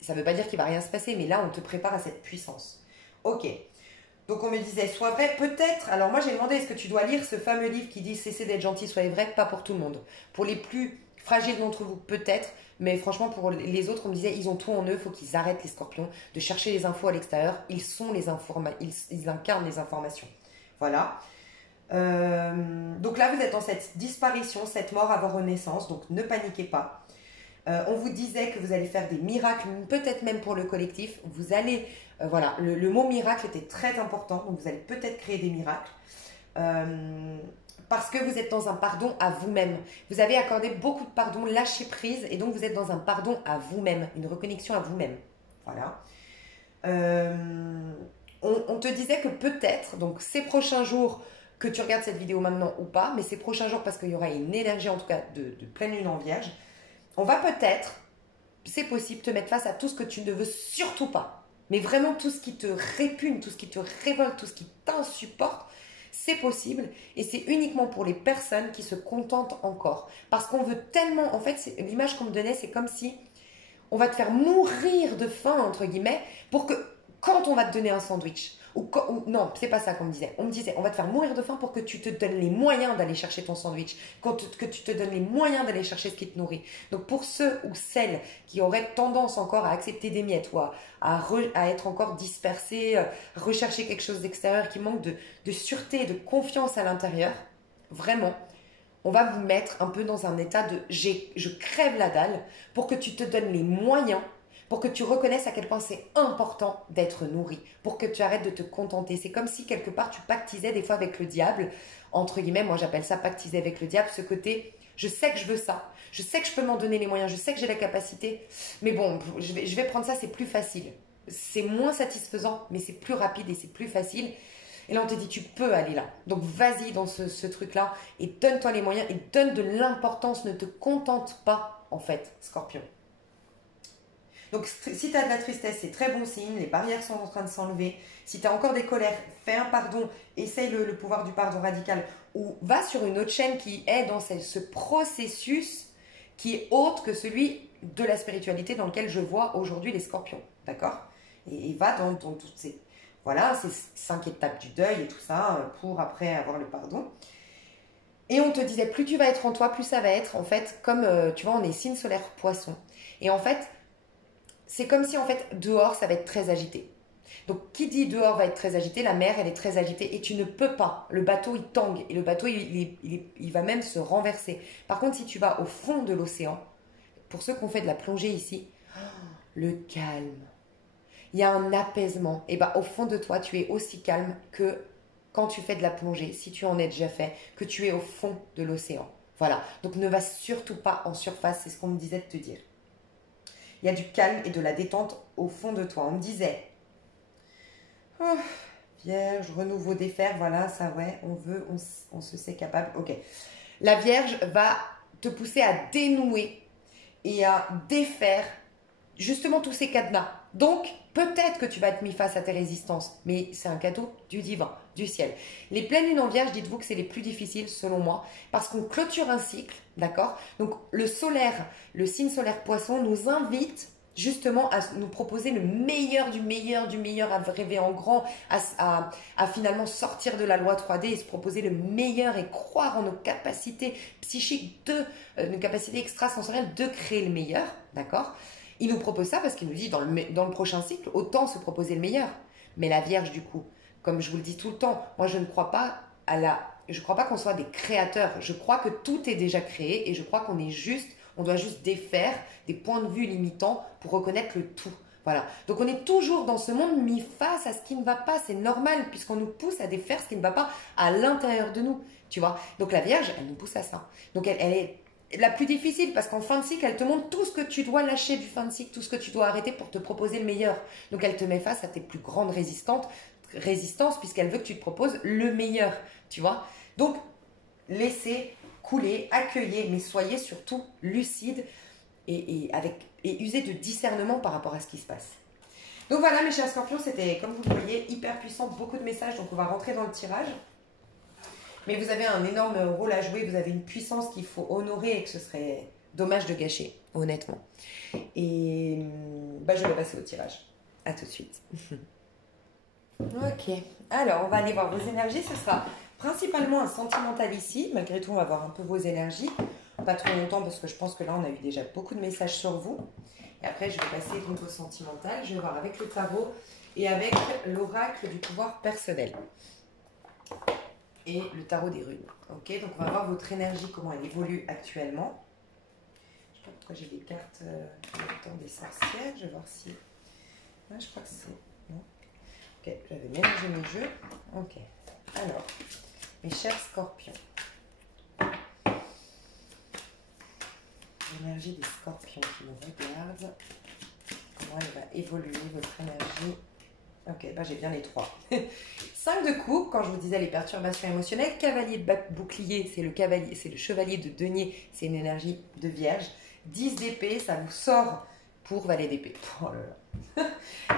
ça ne veut pas dire qu'il ne va rien se passer, mais là, on te prépare à cette puissance. Ok, donc on me disait, sois vrai, peut-être. Alors moi j'ai demandé, est-ce que tu dois lire ce fameux livre qui dit cessez d'être gentil, soyez vrai, pas pour tout le monde. Pour les plus fragiles d'entre vous, peut-être. Mais franchement, pour les autres, on me disait, ils ont tout en eux, il faut qu'ils arrêtent les scorpions de chercher les infos à l'extérieur. Ils sont ils incarnent les informations. Voilà. Donc là, vous êtes dans cette disparition, cette mort avant renaissance, donc ne paniquez pas. On vous disait que vous allez faire des miracles, peut-être même pour le collectif. Vous allez, voilà, le mot miracle était très important, donc vous allez peut-être créer des miracles. Parce que vous êtes dans un pardon à vous-même. Vous avez accordé beaucoup de pardon, lâché prise, et donc vous êtes dans un pardon à vous-même, une reconnexion à vous-même. Voilà. On te disait que peut-être, donc ces prochains jours, que tu regardes cette vidéo maintenant ou pas, mais ces prochains jours, parce qu'il y aura une énergie en tout cas de pleine lune en vierge, on va peut-être, c'est possible, te mettre face à tout ce que tu ne veux surtout pas. Mais vraiment tout ce qui te répugne, tout ce qui te révolte, tout ce qui t'insupporte, c'est possible. Et c'est uniquement pour les personnes qui se contentent encore. Parce qu'on veut tellement, en fait, l'image qu'on me donnait, c'est comme si on va te faire mourir de faim, entre guillemets, pour que quand on va te donner un sandwich, non, c'est pas ça qu'on me disait. On me disait, on va te faire mourir de faim pour que tu te donnes les moyens d'aller chercher ton sandwich, que tu te donnes les moyens d'aller chercher ce qui te nourrit. Donc pour ceux ou celles qui auraient tendance encore à accepter des miettes ou à être encore dispersés, rechercher quelque chose d'extérieur, qui manque de sûreté et de confiance à l'intérieur, vraiment, on va vous mettre un peu dans un état de je crève la dalle pour que tu te donnes les moyens, pour que tu reconnaisses à quel point c'est important d'être nourri, pour que tu arrêtes de te contenter. C'est comme si quelque part tu pactisais des fois avec le diable, entre guillemets, moi j'appelle ça pactiser avec le diable, ce côté, je sais que je veux ça, je sais que je peux m'en donner les moyens, je sais que j'ai la capacité, mais bon, je vais prendre ça, c'est plus facile. C'est moins satisfaisant, mais c'est plus rapide et c'est plus facile. Et là, on te dit, tu peux aller là. Donc, vas-y dans ce truc-là et donne-toi les moyens et donne de l'importance. Ne te contente pas, en fait, Scorpion. Donc, si tu as de la tristesse, c'est très bon signe. Les barrières sont en train de s'enlever. Si tu as encore des colères, fais un pardon. Essaye le pouvoir du pardon radical. Ou va sur une autre chaîne qui est dans ce processus qui est autre que celui de la spiritualité dans lequel je vois aujourd'hui les scorpions. D'accord ? Et va dans toutes ces... Voilà, c'est 5 étapes du deuil et tout ça pour après avoir le pardon. Et on te disait, plus tu vas être en toi, plus ça va être, en fait, comme, tu vois, on est signe solaire poisson. Et en fait, c'est comme si, en fait, dehors, ça va être très agité. Donc, qui dit dehors va être très agité, la mer, elle est très agitée et tu ne peux pas. Le bateau, il tangue et le bateau, il va même se renverser. Par contre, si tu vas au fond de l'océan, pour ceux qui ont fait de la plongée ici, le calme. Il y a un apaisement. Et bien, au fond de toi, tu es aussi calme que quand tu fais de la plongée, si tu en es déjà fait, que tu es au fond de l'océan. Voilà. Donc, ne va surtout pas en surface, c'est ce qu'on me disait de te dire. Il y a du calme et de la détente au fond de toi. On me disait, oh, Vierge, renouveau des fers, voilà, ça ouais, on se sait capable. Ok. La Vierge va te pousser à dénouer et à défaire justement tous ces cadenas. Donc, peut-être que tu vas être mis face à tes résistances, mais c'est un cadeau du divin, du ciel. Les pleines lunes en Vierge, dites-vous que c'est les plus difficiles selon moi, parce qu'on clôture un cycle, d'accord? Donc, le solaire, le signe solaire poisson nous invite justement à nous proposer le meilleur du meilleur du meilleur, à rêver en grand, à finalement sortir de la loi 3D et se proposer le meilleur et croire en nos capacités psychiques, nos capacités extrasensorielles de créer le meilleur, d'accord? Il nous propose ça parce qu'il nous dit dans le prochain cycle, autant se proposer le meilleur. Mais la Vierge, du coup, comme je vous le dis tout le temps, moi je ne crois pas je crois pas qu'on soit des créateurs. Je crois que tout est déjà créé et je crois on doit juste défaire des points de vue limitants pour reconnaître le tout. Voilà. Donc on est toujours dans ce monde mis face à ce qui ne va pas. C'est normal puisqu'on nous pousse à défaire ce qui ne va pas à l'intérieur de nous. Tu vois. Donc la Vierge, elle nous pousse à ça. Donc elle est la plus difficile parce qu'en fin de cycle, elle te montre tout ce que tu dois lâcher du fin de cycle, tout ce que tu dois arrêter pour te proposer le meilleur. Donc elle te met face à tes plus grandes résistances puisqu'elle veut que tu te proposes le meilleur, tu vois. Donc laissez couler, accueillez, mais soyez surtout lucide et usez de discernement par rapport à ce qui se passe. Donc voilà mes chers scorpions, c'était comme vous le voyez hyper puissant, beaucoup de messages, donc on va rentrer dans le tirage. Mais vous avez un énorme rôle à jouer, vous avez une puissance qu'il faut honorer et que ce serait dommage de gâcher, honnêtement. Et je vais passer au tirage. À tout de suite. Ok, alors on va aller voir vos énergies. Ce sera principalement un sentimental ici. Malgré tout, on va voir un peu vos énergies. Pas trop longtemps parce que je pense que là, on a eu déjà beaucoup de messages sur vous. Et après, je vais passer donc au sentimental. Je vais voir avec le tarot et avec l'oracle du pouvoir personnel. Et le tarot des runes. Ok, donc on va voir votre énergie, comment elle évolue actuellement. Je ne sais pas pourquoi j'ai des cartes des sorcières. Je vais voir si... Ah, je crois que c'est... Non. Ok, j'avais mélangé mes jeux. Ok, alors, mes chers scorpions. L'énergie des scorpions qui nous regardent. Comment elle va évoluer, votre énergie. Ok, j'ai bien les trois. 5 de coupe, quand je vous disais les perturbations émotionnelles. Cavalier de bouclier, c'est le chevalier de denier, c'est une énergie de vierge. 10 d'épée, ça vous sort pour valet d'épée. Oh là là.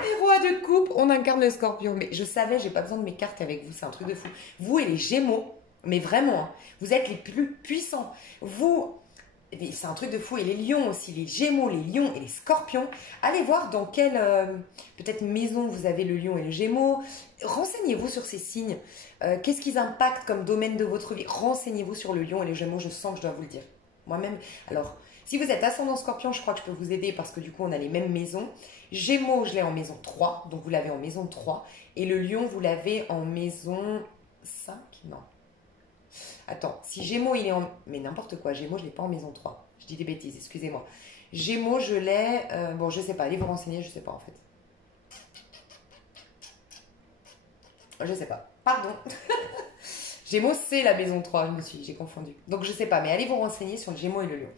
Et roi de coupe, on incarne le scorpion. Mais je savais, j'ai pas besoin de mes cartes avec vous, c'est un truc de fou. Vous et les gémeaux, mais vraiment, hein, vous êtes les plus puissants. Vous... C'est un truc de fou. Et les lions aussi, les gémeaux, les lions et les scorpions. Allez voir dans quelle peut-être maison vous avez le lion et le gémeau. Renseignez-vous sur ces signes. Qu'est-ce qu'ils impactent comme domaine de votre vie? Renseignez-vous sur le lion et les gémeaux. Je sens que je dois vous le dire. Moi-même. Alors, si vous êtes ascendant scorpion, je crois que je peux vous aider parce que du coup, on a les mêmes maisons. Gémeaux, je l'ai en maison 3. Donc, vous l'avez en maison 3. Et le lion, vous l'avez en maison 5? Non. Attends, si Gémeaux, il est en... Mais n'importe quoi, Gémeaux, je ne l'ai pas en maison 3. Je dis des bêtises, excusez-moi. Gémeaux, je l'ai... bon, je ne sais pas, allez vous renseigner, je ne sais pas en fait. Je ne sais pas, pardon. Gémeaux, c'est la maison 3, j'ai confondu. Donc, je ne sais pas, mais allez vous renseigner sur le Gémeaux et le Lion.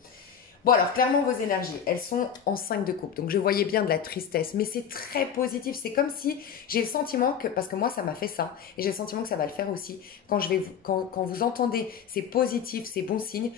Bon, alors, clairement, vos énergies, elles sont en 5 de coupe. Donc, je voyais bien de la tristesse, mais c'est très positif. C'est comme si j'ai le sentiment que, parce que moi, ça m'a fait ça, et j'ai le sentiment que ça va le faire aussi, quand vous entendez ces positifs, ces bons signes,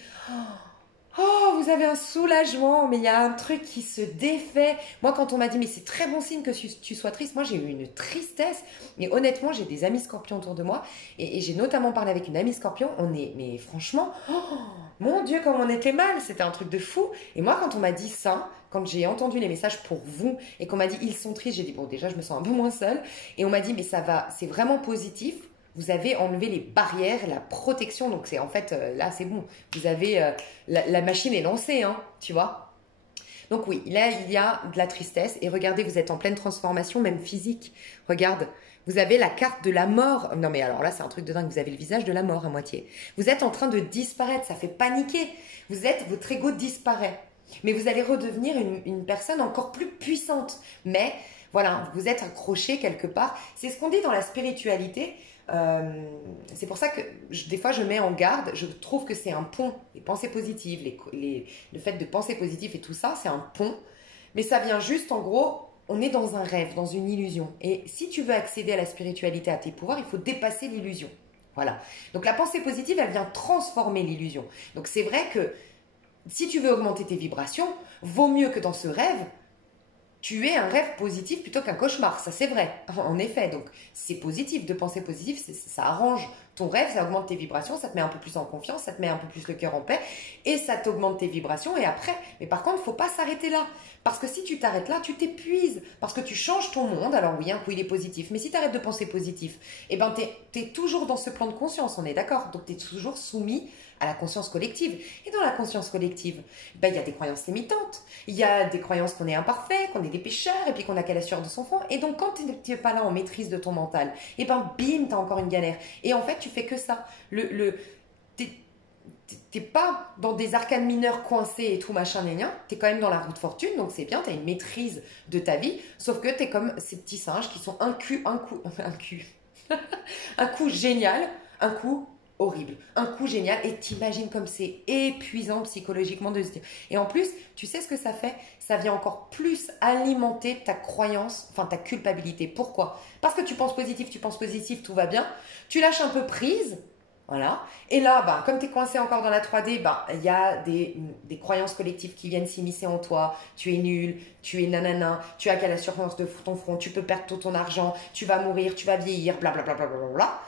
oh, vous avez un soulagement, mais il y a un truc qui se défait. Moi, quand on m'a dit, mais c'est très bon signe que tu sois triste, moi, j'ai eu une tristesse. Mais honnêtement, j'ai des amis scorpions autour de moi, et j'ai notamment parlé avec une amie scorpion. Mais franchement, oh, mon Dieu, comme on était mal, c'était un truc de fou. Et moi, quand on m'a dit ça, quand j'ai entendu les messages pour vous et qu'on m'a dit ils sont tristes, j'ai dit bon déjà je me sens un peu moins seule. Et on m'a dit mais ça va, c'est vraiment positif. Vous avez enlevé les barrières, la protection. Donc c'est en fait là c'est bon. Vous avez la machine est lancée, hein, tu vois. Donc oui, là, il y a de la tristesse. Et regardez, vous êtes en pleine transformation, même physique. Regarde, vous avez la carte de la mort. Non mais alors là, c'est un truc de dingue. Vous avez le visage de la mort à moitié. Vous êtes en train de disparaître. Ça fait paniquer. Votre ego disparaît. Mais vous allez redevenir une personne encore plus puissante. Mais voilà, vous êtes accroché quelque part. C'est ce qu'on dit dans la spiritualité. C'est pour ça que des fois je mets en garde, je trouve que c'est un pont, les pensées positives, le fait de penser positif et tout ça, c'est un pont, mais ça vient juste en gros, on est dans un rêve, dans une illusion. Et si tu veux accéder à la spiritualité, à tes pouvoirs, il faut dépasser l'illusion. Voilà. Donc la pensée positive, elle vient transformer l'illusion. Donc c'est vrai que si tu veux augmenter tes vibrations, vaut mieux que dans ce rêve, tu es un rêve positif plutôt qu'un cauchemar, ça c'est vrai, en effet, donc c'est positif, de penser positif, ça arrange ton rêve, ça augmente tes vibrations, ça te met un peu plus en confiance, ça te met un peu plus le cœur en paix, et ça t'augmente tes vibrations, et après, mais par contre, il ne faut pas s'arrêter là, parce que si tu t'arrêtes là, tu t'épuises, parce que tu changes ton monde, alors oui, un coup il est positif, mais si tu arrêtes de penser positif, eh ben tu es toujours dans ce plan de conscience, on est d'accord, donc tu es toujours soumis à la conscience collective. Et dans la conscience collective, ben, il y a des croyances limitantes, il y a des croyances qu'on est imparfait, qu'on est des pécheurs, et puis qu'on n'a qu'à la sueur de son front. Et donc, quand tu n'es pas là en maîtrise de ton mental, et ben bim, tu as encore une galère. Et en fait, tu fais que ça. T'es pas dans des arcanes mineures coincées et tout machin, t'es quand même dans la roue de fortune, donc c'est bien, t'as une maîtrise de ta vie, sauf que t'es comme ces petits singes qui sont un coup génial, un coup horrible, un coup génial, et t'imagines comme c'est épuisant psychologiquement de se dire. Et en plus, tu sais ce que ça fait? Ça vient encore plus alimenter ta croyance, enfin ta culpabilité. Pourquoi? Parce que tu penses positif, tout va bien, tu lâches un peu prise, voilà. Et là, bah, comme tu es coincé encore dans la 3D, bah, il y a des croyances collectives qui viennent s'immiscer en toi. Tu es nul, tu es nanana, tu as qu'à la surface de ton front, tu peux perdre tout ton argent, tu vas mourir, tu vas vieillir, blablabla. Bla, bla, bla, bla, bla.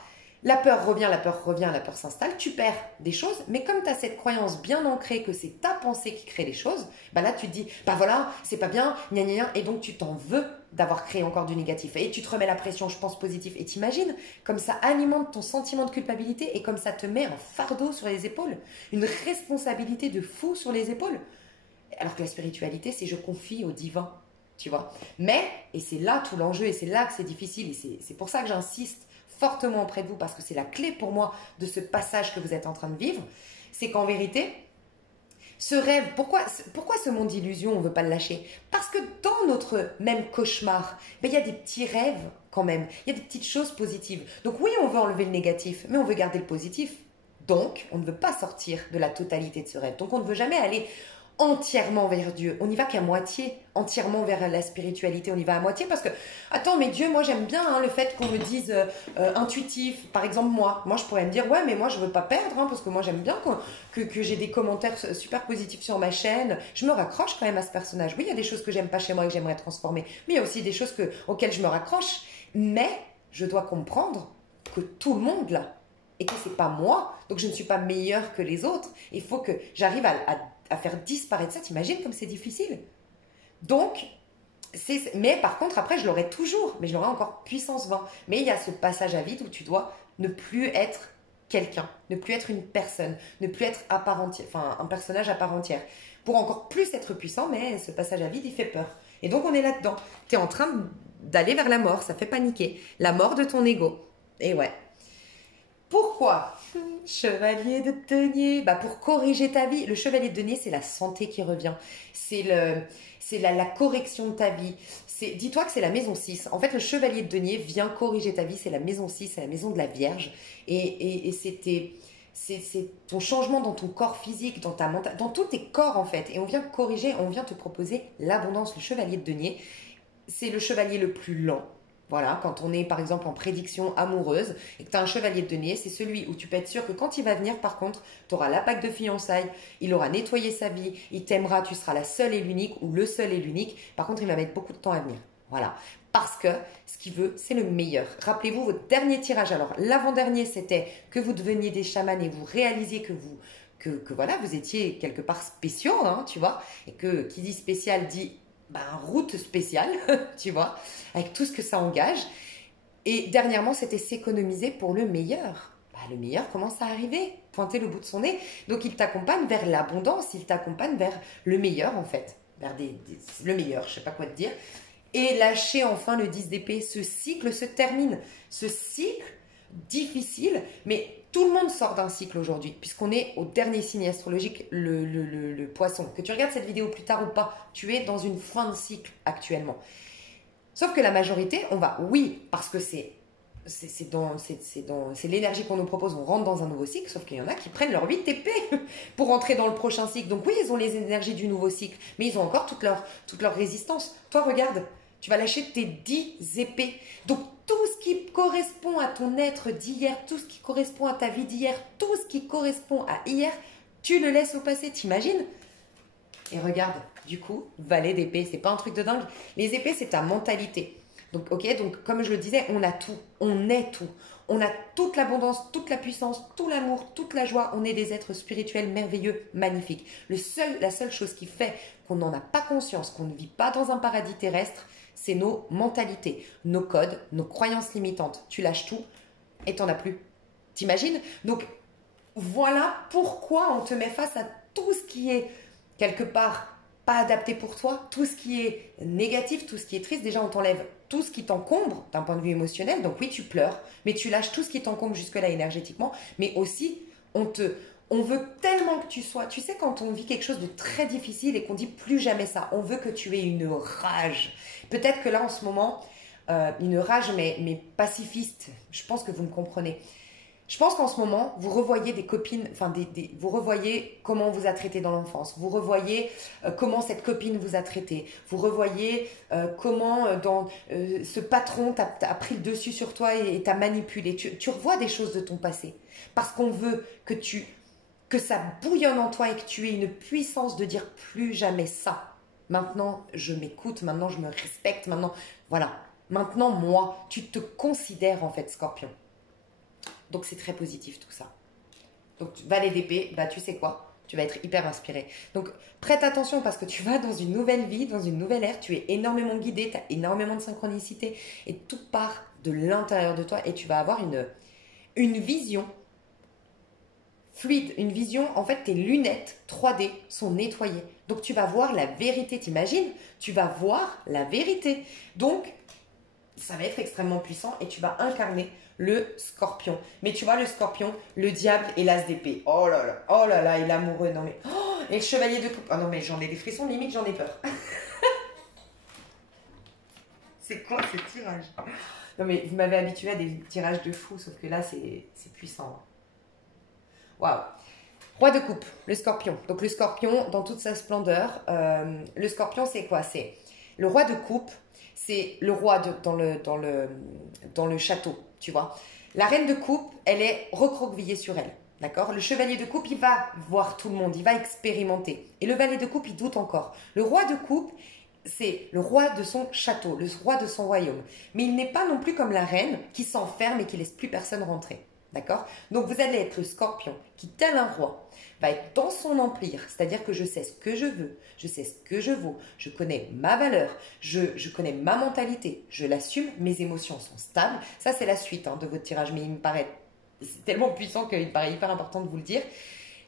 La peur revient, la peur s'installe, tu perds des choses, mais comme tu as cette croyance bien ancrée que c'est ta pensée qui crée les choses, bah là tu te dis, bah voilà, c'est pas bien, gna gna gna, et donc tu t'en veux d'avoir créé encore du négatif. Et tu te remets la pression, je pense positif, et t'imagines, comme ça alimente ton sentiment de culpabilité, et comme ça te met un fardeau sur les épaules, une responsabilité de fou sur les épaules. Alors que la spiritualité, c'est je confie au divin, tu vois. Mais, et c'est là tout l'enjeu, et c'est là que c'est difficile, et c'est pour ça que j'insiste fortement auprès de vous, parce que c'est la clé pour moi de ce passage que vous êtes en train de vivre, c'est qu'en vérité, ce rêve, pourquoi ce monde d'illusion, on ne veut pas le lâcher? Parce que dans notre même cauchemar, ben, il y a des petits rêves quand même, il y a des petites choses positives. Donc oui, on veut enlever le négatif, mais on veut garder le positif. Donc, on ne veut pas sortir de la totalité de ce rêve. Donc, on ne veut jamais aller entièrement vers Dieu. On n'y va qu'à moitié, entièrement vers la spiritualité. On y va à moitié parce que, attends, mais Dieu, moi j'aime bien hein, le fait qu'on me dise intuitif. Par exemple, moi je pourrais me dire, ouais, mais moi je veux pas perdre hein, parce que moi j'aime bien que j'ai des commentaires super positifs sur ma chaîne. Je me raccroche quand même à ce personnage. Oui, il y a des choses que j'aime pas chez moi et que j'aimerais transformer, mais il y a aussi des choses auxquelles je me raccroche. Mais je dois comprendre que tout le monde là, et que c'est pas moi, donc je ne suis pas meilleure que les autres. Il faut que j'arrive à faire disparaître ça. T'imagines comme c'est difficile? Donc, mais par contre, après, je l'aurai toujours, mais je l'aurai encore puissance 20. Mais il y a ce passage à vide où tu dois ne plus être quelqu'un, ne plus être une personne, ne plus être à part entière, enfin, un personnage à part entière. Pour encore plus être puissant, mais ce passage à vide, il fait peur. Et donc, on est là-dedans. Tu es en train d'aller vers la mort, ça fait paniquer. La mort de ton ego. Et ouais. Pourquoi? Chevalier de denier, bah pour corriger ta vie. Le chevalier de denier, c'est la santé qui revient. C'est la correction de ta vie. Dis-toi que c'est la maison 6. En fait, le chevalier de denier vient corriger ta vie. C'est la maison 6, c'est la maison de la Vierge. Et c'est ton changement dans ton corps physique, dans ta mentale, dans tous tes corps en fait. Et on vient corriger, on vient te proposer l'abondance. Le chevalier de denier, c'est le chevalier le plus lent. Voilà, quand on est par exemple en prédiction amoureuse et que tu as un chevalier de denier, c'est celui où tu peux être sûr que quand il va venir, par contre, tu auras la bague de fiançailles, il aura nettoyé sa vie, il t'aimera, tu seras la seule et l'unique ou le seul et l'unique. Par contre, il va mettre beaucoup de temps à venir. Voilà, parce que ce qu'il veut, c'est le meilleur. Rappelez-vous votre dernier tirage. Alors, l'avant-dernier, c'était que vous deveniez des chamans et vous réalisiez que que voilà, vous étiez quelque part spéciaux, hein, tu vois, et que qui dit spécial dit ben, route spéciale, tu vois, avec tout ce que ça engage. Et dernièrement, c'était s'économiser pour le meilleur. Bah, le meilleur commence à arriver, pointer le bout de son nez. Donc il t'accompagne vers l'abondance, il t'accompagne vers le meilleur en fait, vers le meilleur, je sais pas quoi te dire. Et lâcher enfin le 10 d'épée, ce cycle se termine. Ce cycle difficile, mais tout le monde sort d'un cycle aujourd'hui, puisqu'on est au dernier signe astrologique, le poisson. Que tu regardes cette vidéo plus tard ou pas, tu es dans une fin de cycle actuellement. Sauf que la majorité, on va, oui, parce que c'est l'énergie qu'on nous propose, on rentre dans un nouveau cycle, sauf qu'il y en a qui prennent leur 8 épées pour rentrer dans le prochain cycle. Donc oui, ils ont les énergies du nouveau cycle, mais ils ont encore toute leur résistance. Toi, regarde, tu vas lâcher tes 10 épées. Donc tout ce qui correspond à ton être d'hier, tout ce qui correspond à ta vie d'hier, tout ce qui correspond à hier, tu le laisses au passé, t'imagines? Et regarde, du coup, valet d'épée, c'est pas un truc de dingue. Les épées, c'est ta mentalité. Donc, ok, donc comme je le disais, on a tout, on est tout. On a toute l'abondance, toute la puissance, tout l'amour, toute la joie. On est des êtres spirituels merveilleux, magnifiques. La seule chose qui fait qu'on n'en a pas conscience, qu'on ne vit pas dans un paradis terrestre, c'est nos mentalités, nos codes, nos croyances limitantes. Tu lâches tout et t'en as plus. T'imagines? Donc, voilà pourquoi on te met face à tout ce qui est quelque part pas adapté pour toi, tout ce qui est négatif, tout ce qui est triste, déjà on t'enlève tout ce qui t'encombre d'un point de vue émotionnel, donc oui tu pleures, mais tu lâches tout ce qui t'encombre jusque-là énergétiquement, mais aussi on veut tellement que tu sois, tu sais quand on vit quelque chose de très difficile et qu'on dit plus jamais ça, on veut que tu aies une rage, peut-être que là en ce moment, une rage mais pacifiste, je pense que vous me comprenez. Je pense qu'en ce moment, vous revoyez des copines, enfin, vous revoyez comment on vous a traité dans l'enfance, vous revoyez comment cette copine vous a traité, vous revoyez comment ce patron a pris le dessus sur toi et t'a manipulé. Tu revois des choses de ton passé parce qu'on veut que ça bouillonne en toi et que tu aies une puissance de dire plus jamais ça. Maintenant, je m'écoute, maintenant je me respecte, maintenant, voilà. Maintenant, moi, tu te considères en fait Scorpion. Donc c'est très positif tout ça. Donc valet d'épée, bah tu sais quoi, tu vas être hyper inspiré. Donc prête attention parce que tu vas dans une nouvelle vie, dans une nouvelle ère, tu es énormément guidé, tu as énormément de synchronicité et tout part de l'intérieur de toi et tu vas avoir une vision fluide, une vision, en fait tes lunettes 3D sont nettoyées. Donc tu vas voir la vérité, t'imagines? Tu vas voir la vérité. Donc ça va être extrêmement puissant et tu vas incarner le scorpion. Mais tu vois, le scorpion, le diable et l'as d'épée. Oh là là, et l'amoureux, non mais... Oh, et le chevalier de coupe. Oh non mais j'en ai des frissons, limite j'en ai peur. C'est quoi ce tirage? Non mais vous m'avez habitué à des tirages de fou, sauf que là c'est puissant. Waouh. Roi de coupe, le scorpion. Donc le scorpion dans toute sa splendeur. Le scorpion c'est quoi? C'est le roi de coupe. C'est le roi dans le château, tu vois. La reine de coupe, elle est recroquevillée sur elle, d'accord? Le chevalier de coupe, il va voir tout le monde, il va expérimenter. Et le valet de coupe, il doute encore. Le roi de coupe, c'est le roi de son château, le roi de son royaume. Mais il n'est pas non plus comme la reine qui s'enferme et qui laisse plus personne rentrer, d'accord? Donc vous allez être le scorpion qui, tel un roi, va être dans son empire, c'est-à-dire que je sais ce que je veux, je sais ce que je vaux, je connais ma valeur, je connais ma mentalité, je l'assume, mes émotions sont stables. Ça, c'est la suite de votre tirage, mais il me paraît c'est tellement puissant qu'il me paraît hyper important de vous le dire.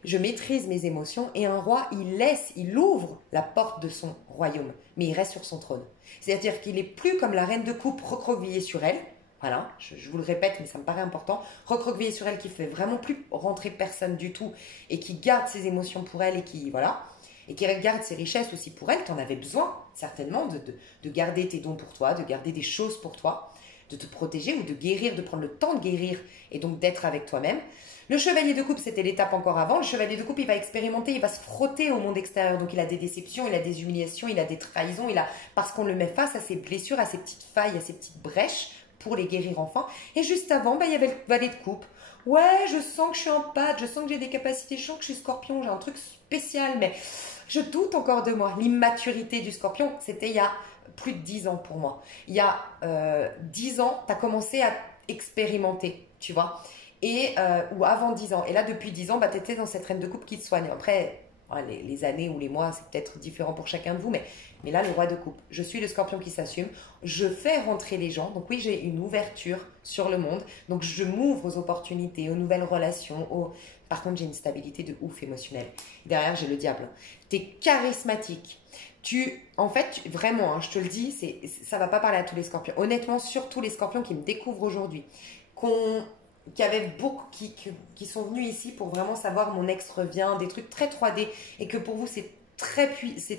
Je maîtrise mes émotions et un roi, il ouvre la porte de son royaume, mais il reste sur son trône. C'est-à-dire qu'il n'est plus comme la reine de coupe recroquevillée sur elle. Voilà, je vous le répète, mais ça me paraît important. Recroquevillée sur elle qui fait vraiment plus rentrer personne du tout et qui garde ses émotions pour elle et qui, voilà, et qui garde ses richesses aussi pour elle. Tu en avais besoin, certainement, de garder tes dons pour toi, de garder des choses pour toi, de te protéger ou de guérir, de prendre le temps de guérir et donc d'être avec toi-même. Le chevalier de coupe, c'était l'étape encore avant. Le chevalier de coupe, il va expérimenter, il va se frotter au monde extérieur. Donc, il a des déceptions, il a des humiliations, il a des trahisons, parce qu'on le met face à ses blessures, à ses petites failles, à ses petites brèches pour les guérir enfin. Et juste avant, il y avait le valet de coupe. Ouais, je sens que je suis en pâte, je sens que j'ai des capacités, je sens que je suis scorpion, j'ai un truc spécial, mais je doute encore de moi. L'immaturité du scorpion, c'était il y a plus de 10 ans pour moi. Il y a 10 ans, tu as commencé à expérimenter, tu vois. ou avant 10 ans. Et là, depuis 10 ans, bah, tu étais dans cette reine de coupe qui te soigne. Après, les années ou les mois, c'est peut-être différent pour chacun de vous, mais là, le roi de coupe. Je suis le scorpion qui s'assume. Je fais rentrer les gens. Donc oui, j'ai une ouverture sur le monde. Donc je m'ouvre aux opportunités, aux nouvelles relations. Par contre, j'ai une stabilité de ouf émotionnelle. Derrière, j'ai le diable. Tu es charismatique. En fait, vraiment, hein, je te le dis, ça va pas parler à tous les scorpions. Honnêtement, surtout les scorpions qui me découvrent aujourd'hui, qui avaient beaucoup, qui sont venus ici pour vraiment savoir mon ex revient, des trucs très 3D, et que pour vous, c'est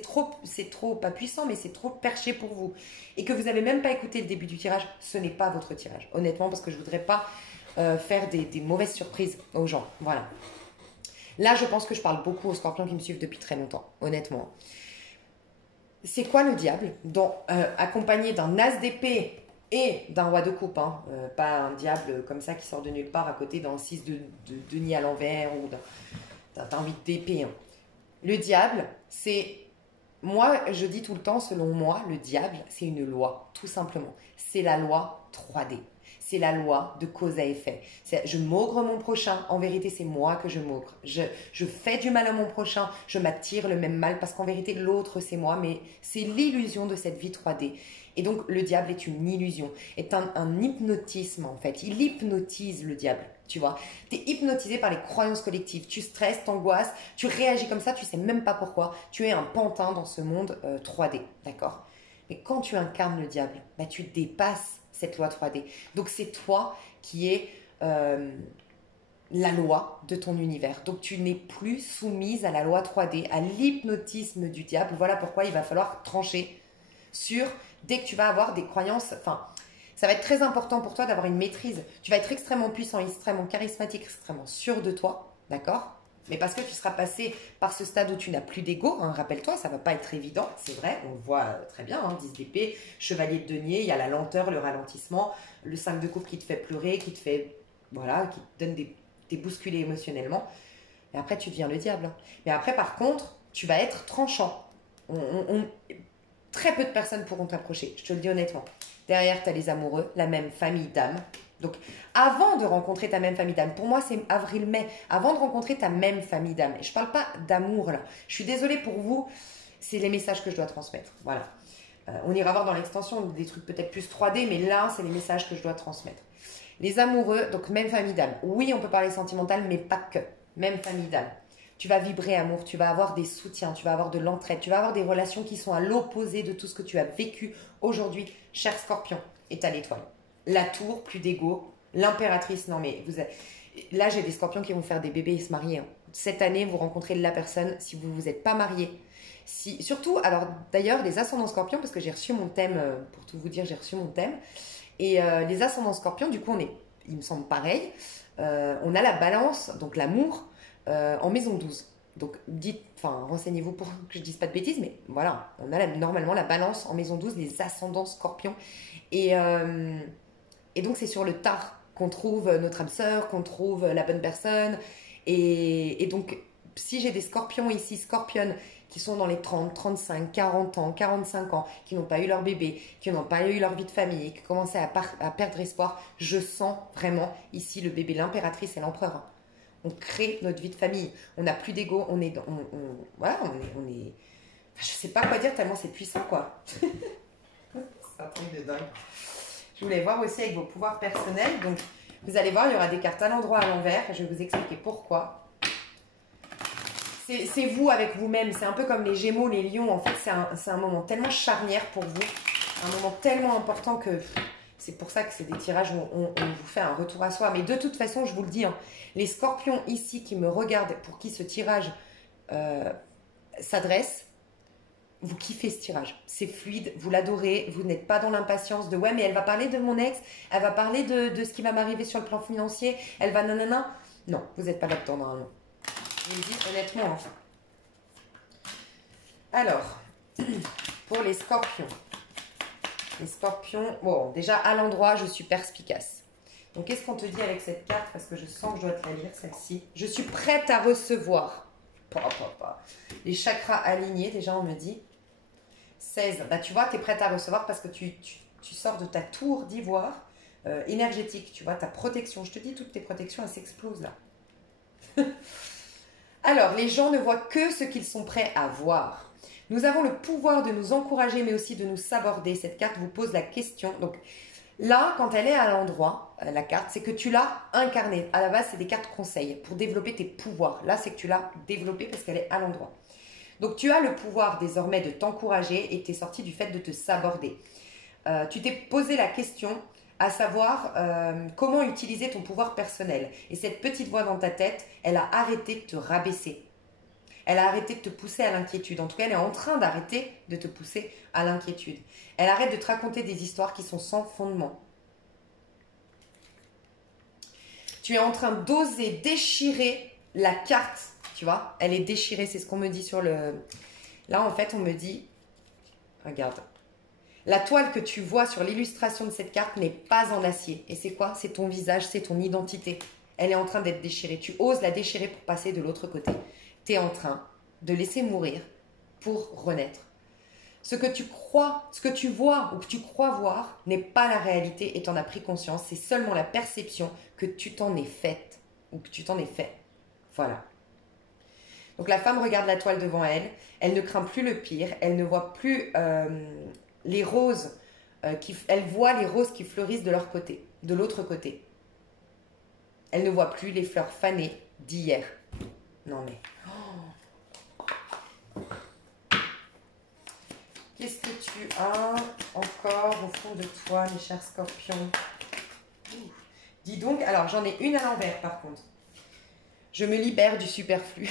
trop, pas puissant, mais c'est trop perché pour vous. Et que vous n'avez même pas écouté le début du tirage, ce n'est pas votre tirage. Honnêtement, parce que je voudrais pas faire des mauvaises surprises aux gens. Voilà. Là, je pense que je parle beaucoup aux scorpions qui me suivent depuis très longtemps, honnêtement. C'est quoi le diable accompagné d'un as d'épée et d'un roi de coupe, hein, pas un diable comme ça qui sort de nulle part à côté d'un 6 de denier à l'envers ou d'un 8 d'épée. Hein. Le diable, moi, je dis tout le temps, selon moi, le diable, c'est une loi, tout simplement. C'est la loi 3D. C'est la loi de cause à effet. Je m'augre mon prochain. En vérité, c'est moi que je m'augre. Je fais du mal à mon prochain. Je m'attire le même mal parce qu'en vérité, l'autre, c'est moi. Mais c'est l'illusion de cette vie 3D. Et donc, le diable est une illusion. Est un hypnotisme, en fait. Il hypnotise le diable. Tu vois, tu es hypnotisé par les croyances collectives. Tu stresses, t'angoisses, tu réagis comme ça, tu sais même pas pourquoi. Tu es un pantin dans ce monde 3D. D'accord? Mais quand tu incarnes le diable, bah, tu dépasses cette loi 3D. Donc c'est toi qui es la loi de ton univers. Donc tu n'es plus soumise à la loi 3D, à l'hypnotisme du diable. Voilà pourquoi il va falloir trancher sur, dès que tu vas avoir des croyances, ça va être très important pour toi d'avoir une maîtrise. Tu vas être extrêmement puissant, extrêmement charismatique, extrêmement sûr de toi, d'accord? Mais parce que tu seras passé par ce stade où tu n'as plus d'ego, hein, rappelle-toi, ça ne va pas être évident, c'est vrai, on le voit très bien, hein, 10 d'épée, chevalier de denier, il y a la lenteur, le ralentissement, le 5 de coupe qui te fait pleurer, qui te fait, voilà, qui te donne des bousculés émotionnellement. Et après, tu deviens le diable. Hein. Mais après, par contre, tu vas être tranchant. Très peu de personnes pourront t'approcher, je te le dis honnêtement. Derrière, tu as les amoureux, la même famille d'âme. Donc, avant de rencontrer ta même famille d'âme, pour moi, c'est avril-mai, avant de rencontrer ta même famille d'âme. Et je ne parle pas d'amour, là. Je suis désolée pour vous, c'est les messages que je dois transmettre. Voilà. On ira voir dans l'extension des trucs peut-être plus 3D, mais là, c'est les messages que je dois transmettre. Les amoureux, donc même famille d'âme. Oui, on peut parler sentimental, mais pas que. Même famille d'âme. Tu vas vibrer amour, tu vas avoir des soutiens, tu vas avoir de l'entraide, tu vas avoir des relations qui sont à l'opposé de tout ce que tu as vécu aujourd'hui, cher Scorpion, et ta l'étoile. La tour, plus d'ego, l'impératrice, non mais là j'ai des Scorpions qui vont faire des bébés et se marier. Hein. Cette année, vous rencontrez la personne si vous ne vous êtes pas marié. Surtout, alors d'ailleurs, les ascendants Scorpions, parce que j'ai reçu mon thème, pour tout vous dire, j'ai reçu mon thème, et les ascendants Scorpions, du coup, il me semble pareil, on a la balance, donc l'amour, en maison 12. Donc, renseignez-vous pour que je ne dise pas de bêtises, mais voilà, on a normalement la balance en maison 12, les ascendants Scorpions. Et donc, c'est sur le tard qu'on trouve notre âme sœur, qu'on trouve la bonne personne. Et donc, si j'ai des Scorpions ici, Scorpionnes, qui sont dans les 30, 35, 40 ans, 45 ans, qui n'ont pas eu leur bébé, qui n'ont pas eu leur vie de famille, qui commençaient à perdre espoir, je sens vraiment ici le bébé, l'impératrice et l'empereur. On crée notre vie de famille. On n'a plus d'ego. Voilà, on est. Je sais pas quoi dire tellement c'est puissant, quoi. C'est un truc de dingue. Je voulais voir aussi avec vos pouvoirs personnels. Donc, vous allez voir, il y aura des cartes à l'endroit, à l'envers. Je vais vous expliquer pourquoi. C'est vous avec vous-même. C'est un peu comme les Gémeaux, les Lions. En fait, c'est un moment tellement charnière pour vous. Un moment tellement important que... C'est pour ça que c'est des tirages où on vous fait un retour à soi. Mais de toute façon, je vous le dis, hein, les Scorpions ici qui me regardent, pour qui ce tirage s'adresse, vous kiffez ce tirage. C'est fluide, vous l'adorez, vous n'êtes pas dans l'impatience de « ouais, mais elle va parler de mon ex, elle va parler de ce qui va m'arriver sur le plan financier, elle va nanana ». Non, vous n'êtes pas là-dedans, normalement. Je vous le dis honnêtement. Enfin. Alors, pour les Scorpions. Les Scorpions, bon, déjà à l'endroit, je suis perspicace. Donc, qu'est-ce qu'on te dit avec cette carte? Parce que je sens que je dois te la lire, celle-ci. Je suis prête à recevoir. Les chakras alignés, déjà, on me dit. 16. Bah, tu vois, tu es prête à recevoir parce que tu sors de ta tour d'ivoire. énergétique, tu vois, ta protection. Je te dis, toutes tes protections, elles s'explosent là. Alors, les gens ne voient que ce qu'ils sont prêts à voir. Nous avons le pouvoir de nous encourager, mais aussi de nous saborder. Cette carte vous pose la question. Donc là, quand elle est à l'endroit, la carte, c'est que tu l'as incarnée. À la base, c'est des cartes conseils pour développer tes pouvoirs. Là, c'est que tu l'as développée parce qu'elle est à l'endroit. Donc, tu as le pouvoir désormais de t'encourager et tu es sorti du fait de te saborder. Tu t'es posé la question à savoir comment utiliser ton pouvoir personnel. Et cette petite voix dans ta tête, elle a arrêté de te rabaisser. Elle a arrêté de te pousser à l'inquiétude. En tout cas, elle est en train d'arrêter de te pousser à l'inquiétude. Elle arrête de te raconter des histoires qui sont sans fondement. Tu es en train d'oser déchirer la carte, tu vois. Elle est déchirée, c'est ce qu'on me dit sur le... Là, en fait, on me dit... Regarde. La toile que tu vois sur l'illustration de cette carte n'est pas en acier. Et c'est quoi? C'est ton visage, c'est ton identité. Elle est en train d'être déchirée. Tu oses la déchirer pour passer de l'autre côté. Tu es en train de laisser mourir pour renaître. Ce que tu crois, ce que tu vois ou que tu crois voir n'est pas la réalité et tu en as pris conscience. C'est seulement la perception que tu t'en es faite ou que tu t'en es fait. Voilà. Donc la femme regarde la toile devant elle. Elle ne craint plus le pire. Elle ne voit plus les roses. Elle voit les roses qui fleurissent de leur côté, de l'autre côté. Elle ne voit plus les fleurs fanées d'hier. Non mais... Qu'est-ce que tu as encore au fond de toi, mes chers scorpions? Dis donc, alors j'en ai une à l'envers par contre. Je me libère du superflu.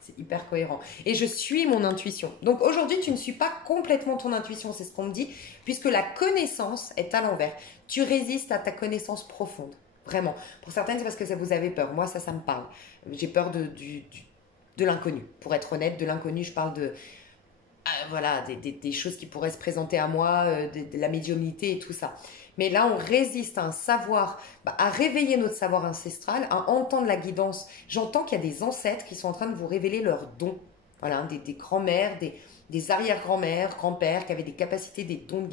C'est hyper cohérent. Et je suis mon intuition. Donc aujourd'hui, tu ne suis pas complètement ton intuition, c'est ce qu'on me dit, puisque la connaissance est à l'envers. Tu résistes à ta connaissance profonde. Vraiment. Pour certaines, c'est parce que ça vous avez peur. Moi, ça me parle. J'ai peur de l'inconnu. Pour être honnête, de l'inconnu, je parle de... voilà, des choses qui pourraient se présenter à moi, de la médiumnité et tout ça. Mais là, on résiste à un savoir, à réveiller notre savoir ancestral, à entendre la guidance. J'entends qu'il y a des ancêtres qui sont en train de vous révéler leurs dons. Voilà, des grands-mères, des arrière-grands-mères, grands-pères qui avaient des capacités, des dons de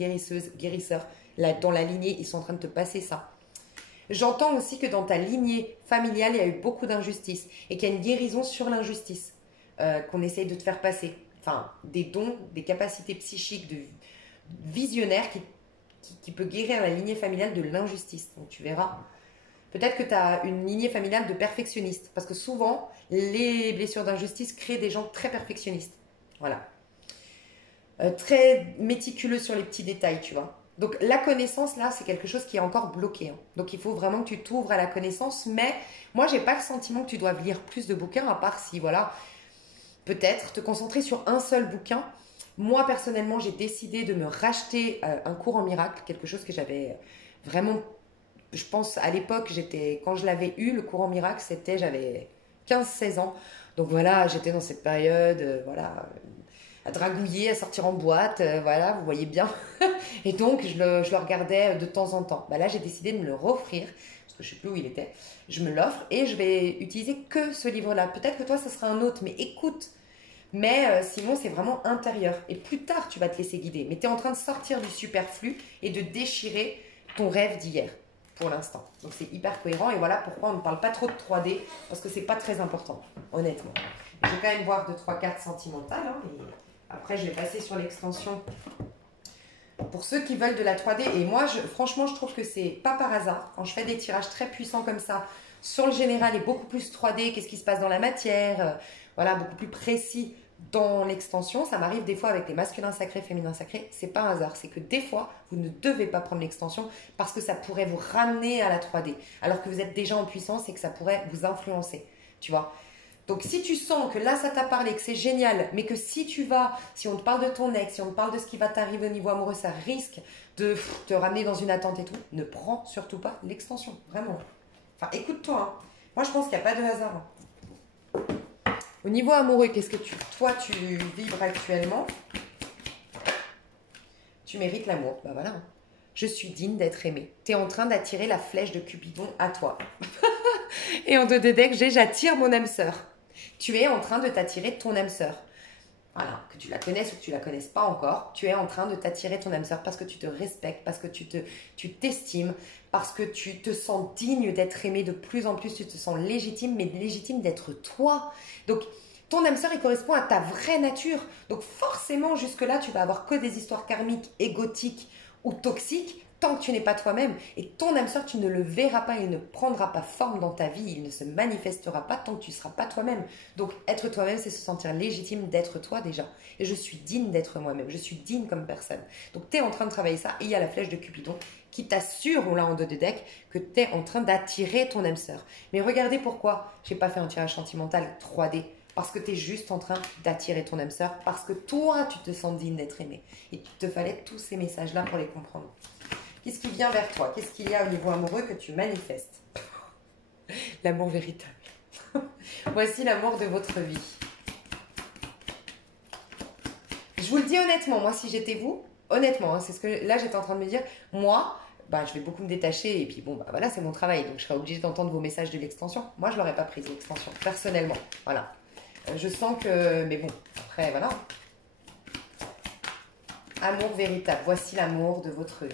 guérisseurs. Là, dans la lignée, ils sont en train de te passer ça. J'entends aussi que dans ta lignée familiale, il y a eu beaucoup d'injustice et qu'il y a une guérison sur l'injustice qu'on essaye de te faire passer. Enfin, des dons, des capacités psychiques de visionnaire qui peut guérir la lignée familiale de l'injustice. Donc tu verras. Peut-être que tu as une lignée familiale de perfectionnistes. Parce que souvent, les blessures d'injustice créent des gens très perfectionnistes. Voilà. Très méticuleux sur les petits détails, tu vois. Donc la connaissance, là, c'est quelque chose qui est encore bloqué. Hein. Donc il faut vraiment que tu t'ouvres à la connaissance. Mais moi, j'ai pas le sentiment que tu dois lire plus de bouquins, à part si, voilà, peut-être te concentrer sur un seul bouquin. Moi, personnellement, j'ai décidé de me racheter un cours en miracle, quelque chose que j'avais vraiment... Je pense, à l'époque, quand je l'avais eu, le cours en miracle, j'avais 15-16 ans. Donc voilà, j'étais dans cette période, voilà, à dragouiller, à sortir en boîte, voilà, vous voyez bien. Et donc, je le regardais de temps en temps. Là, j'ai décidé de me le offrir, parce que je ne sais plus où il était. Je me l'offre et je vais utiliser que ce livre-là. Peut-être que toi, ce sera un autre, mais écoute. Mais sinon, c'est vraiment intérieur. Et plus tard, tu vas te laisser guider. Mais tu es en train de sortir du superflu et de déchirer ton rêve d'hier, pour l'instant. Donc, c'est hyper cohérent. Et voilà pourquoi on ne parle pas trop de 3D, parce que c'est pas très important, honnêtement. Je vais quand même voir 2-3 cartes sentimentales. Hein, et après, je vais passer sur l'extension pour ceux qui veulent de la 3D. Et moi, franchement, je trouve que c'est pas par hasard. Quand je fais des tirages très puissants comme ça, sur le général et beaucoup plus 3D, qu'est-ce qui se passe dans la matière, voilà, beaucoup plus précis dans l'extension. Ça m'arrive des fois avec les masculins sacrés, féminins sacrés. C'est pas un hasard, c'est que des fois, vous ne devez pas prendre l'extension parce que ça pourrait vous ramener à la 3D. Alors que vous êtes déjà en puissance et que ça pourrait vous influencer, tu vois. Donc si tu sens que là, ça t'a parlé, que c'est génial, mais que si on te parle de ton ex, si on te parle de ce qui va t'arriver au niveau amoureux, ça risque de te ramener dans une attente et tout, ne prends surtout pas l'extension, vraiment. Enfin, écoute-toi, hein. Moi, je pense qu'il n'y a pas de hasard. Au niveau amoureux, qu'est-ce que toi, tu vibres actuellement? Tu mérites l'amour. Ben voilà. Je suis digne d'être aimée. Tu es en train d'attirer la flèche de Cupidon à toi. Et en 2D deck, j'attire mon âme sœur. Tu es en train de t'attirer ton âme sœur. voilà, que tu la connaisses ou que tu la connaisses pas encore, tu es en train de t'attirer ton âme sœur parce que tu te respectes, parce que tu t'estimes, parce que tu te sens digne d'être aimé de plus en plus, tu te sens légitime, mais légitime d'être toi. Donc, ton âme sœur, il correspond à ta vraie nature. Donc, forcément, jusque-là, tu vas avoir que des histoires karmiques, égotiques ou toxiques, tant que tu n'es pas toi-même. Et ton âme sœur, tu ne le verras pas, il ne prendra pas forme dans ta vie, il ne se manifestera pas tant que tu ne seras pas toi-même. Donc, être toi-même, c'est se sentir légitime d'être toi déjà. Et je suis digne d'être moi-même, je suis digne comme personne. Donc, tu es en train de travailler ça, et il y a la flèche de Cupidon qui t'assure, on l'a en dos de deck, que tu es en train d'attirer ton âme sœur. Mais regardez pourquoi j'ai pas fait un tirage sentimental 3D. Parce que tu es juste en train d'attirer ton âme sœur, parce que toi, tu te sens digne d'être aimé. Et il te fallait tous ces messages-là pour les comprendre. Qu'est-ce qui vient vers toi? Qu'est-ce qu'il y a au niveau amoureux que tu manifestes? L'amour véritable. Voici l'amour de votre vie. Je vous le dis honnêtement, moi si j'étais vous, honnêtement, hein, c'est ce que là j'étais en train de me dire, moi, bah, je vais beaucoup me détacher et puis bon, bah, voilà, c'est mon travail, donc je serai obligée d'entendre vos messages de l'extension. Moi, je l'aurais pas prise l'extension, personnellement. Voilà. Je sens que, mais bon, après, voilà. Amour véritable, voici l'amour de votre vie.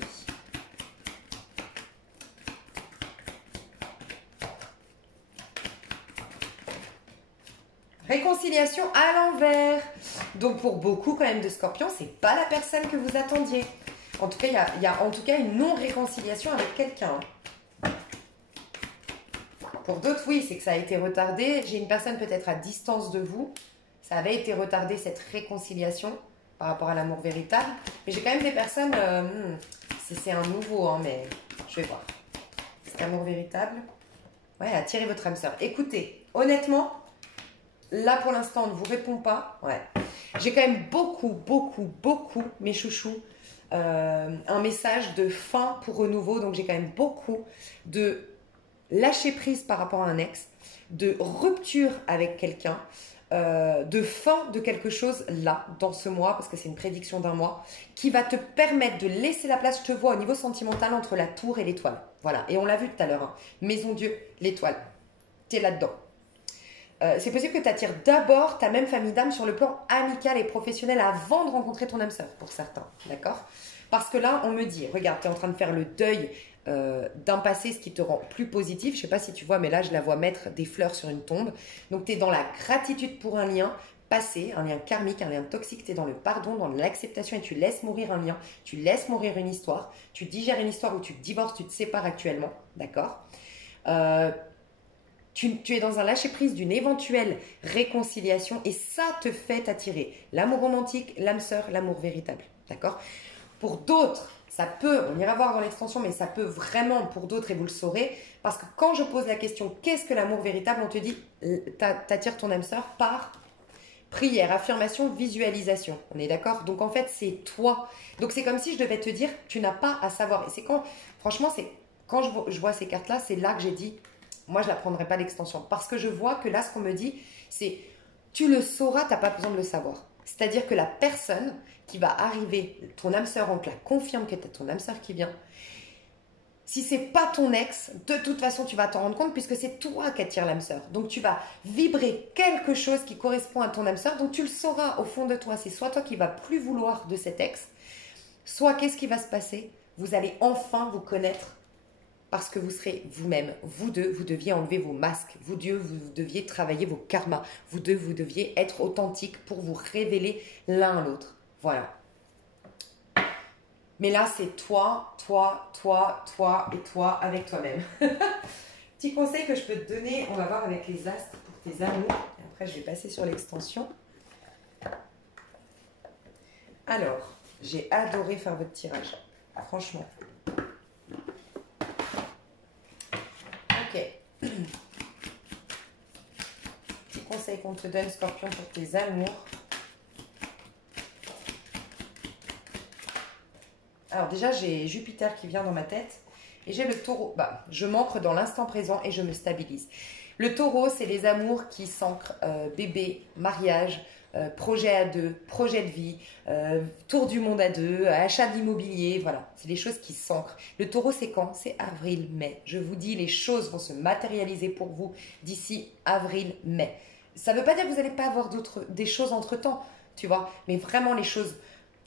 Réconciliation à l'envers. Donc pour beaucoup quand même de scorpions, c'est pas la personne que vous attendiez. En tout cas, il y a en tout cas une non-réconciliation avec quelqu'un. Pour d'autres, oui, c'est que ça a été retardé. J'ai une personne peut-être à distance de vous. Ça avait été retardé cette réconciliation par rapport à l'amour véritable. Mais j'ai quand même des personnes, c'est un nouveau, hein, mais je vais voir. Cet amour véritable. Ouais, attirez votre âme sœur. Écoutez, honnêtement, là, pour l'instant, on ne vous répond pas. Ouais. J'ai quand même beaucoup, mes chouchous, un message de fin pour renouveau. Donc, j'ai quand même beaucoup de lâcher prise par rapport à un ex, de rupture avec quelqu'un, de fin de quelque chose là, dans ce mois, parce que c'est une prédiction d'un mois, qui va te permettre de laisser la place, je te vois au niveau sentimental, entre la tour et l'étoile. Voilà. Et on l'a vu tout à l'heure. Hein. Maison Dieu, l'étoile. Tu es là-dedans. C'est possible que tu attires d'abord ta même famille d'âme sur le plan amical et professionnel avant de rencontrer ton âme sœur, pour certains, d'accord? Parce que là, on me dit, regarde, tu es en train de faire le deuil d'un passé, ce qui te rend plus positif. Je ne sais pas si tu vois, mais là, je la vois mettre des fleurs sur une tombe. Donc, tu es dans la gratitude pour un lien passé, un lien karmique, un lien toxique. Tu es dans le pardon, dans l'acceptation et tu laisses mourir un lien, tu laisses mourir une histoire, tu digères une histoire où tu te divorces, tu te sépares actuellement, d'accord? Tu es dans un lâcher-prise d'une éventuelle réconciliation et ça te fait attirer l'amour romantique, l'âme sœur, l'amour véritable. D'accord? Pour d'autres, ça peut, on ira voir dans l'extension, mais ça peut vraiment pour d'autres, et vous le saurez, parce que quand je pose la question qu'est-ce que l'amour véritable, on te dit t'attires ton âme sœur par prière, affirmation, visualisation. On est d'accord? Donc en fait, c'est toi. Donc c'est comme si je devais te dire tu n'as pas à savoir. Et c'est quand, franchement, c'est quand je vois ces cartes-là, c'est là que j'ai dit moi, je ne la prendrai pas l'extension. Parce que je vois que là, ce qu'on me dit, c'est tu le sauras, tu n'as pas besoin de le savoir. C'est-à-dire que la personne qui va arriver, ton âme sœur, on te la confirme que c'est ton âme sœur qui vient. Si ce n'est pas ton ex, de toute façon, tu vas t'en rendre compte puisque c'est toi qui attire l'âme sœur. Donc, tu vas vibrer quelque chose qui correspond à ton âme sœur. Donc, tu le sauras au fond de toi. C'est soit toi qui vas plus vouloir de cet ex, soit qu'est-ce qui va se passer? Vous allez enfin vous connaître. Parce que vous serez vous-même. Vous deux, vous deviez enlever vos masques. Vous deux, vous deviez travailler vos karmas. Vous deux, vous deviez être authentiques pour vous révéler l'un à l'autre. Voilà. Mais là, c'est toi et toi avec toi-même. Petit conseil que je peux te donner, on va voir avec les astres pour tes amours. Et après, je vais passer sur l'extension. Alors, j'ai adoré faire votre tirage. Franchement. Ok. Petit conseil qu'on te donne, Scorpion, pour tes amours. Alors déjà, j'ai Jupiter qui vient dans ma tête. Et j'ai le taureau. Bah, je m'ancre dans l'instant présent et je me stabilise. Le taureau, c'est les amours qui s'ancrent bébé, mariage, projet à deux, projet de vie, tour du monde à deux, achat d'immobilier, voilà. C'est les choses qui s'ancrent. Le taureau, c'est quand? C'est avril-mai. Je vous dis, les choses vont se matérialiser pour vous d'ici avril-mai. Ça ne veut pas dire que vous n'allez pas avoir des choses entre-temps. tu vois. Mais vraiment, les choses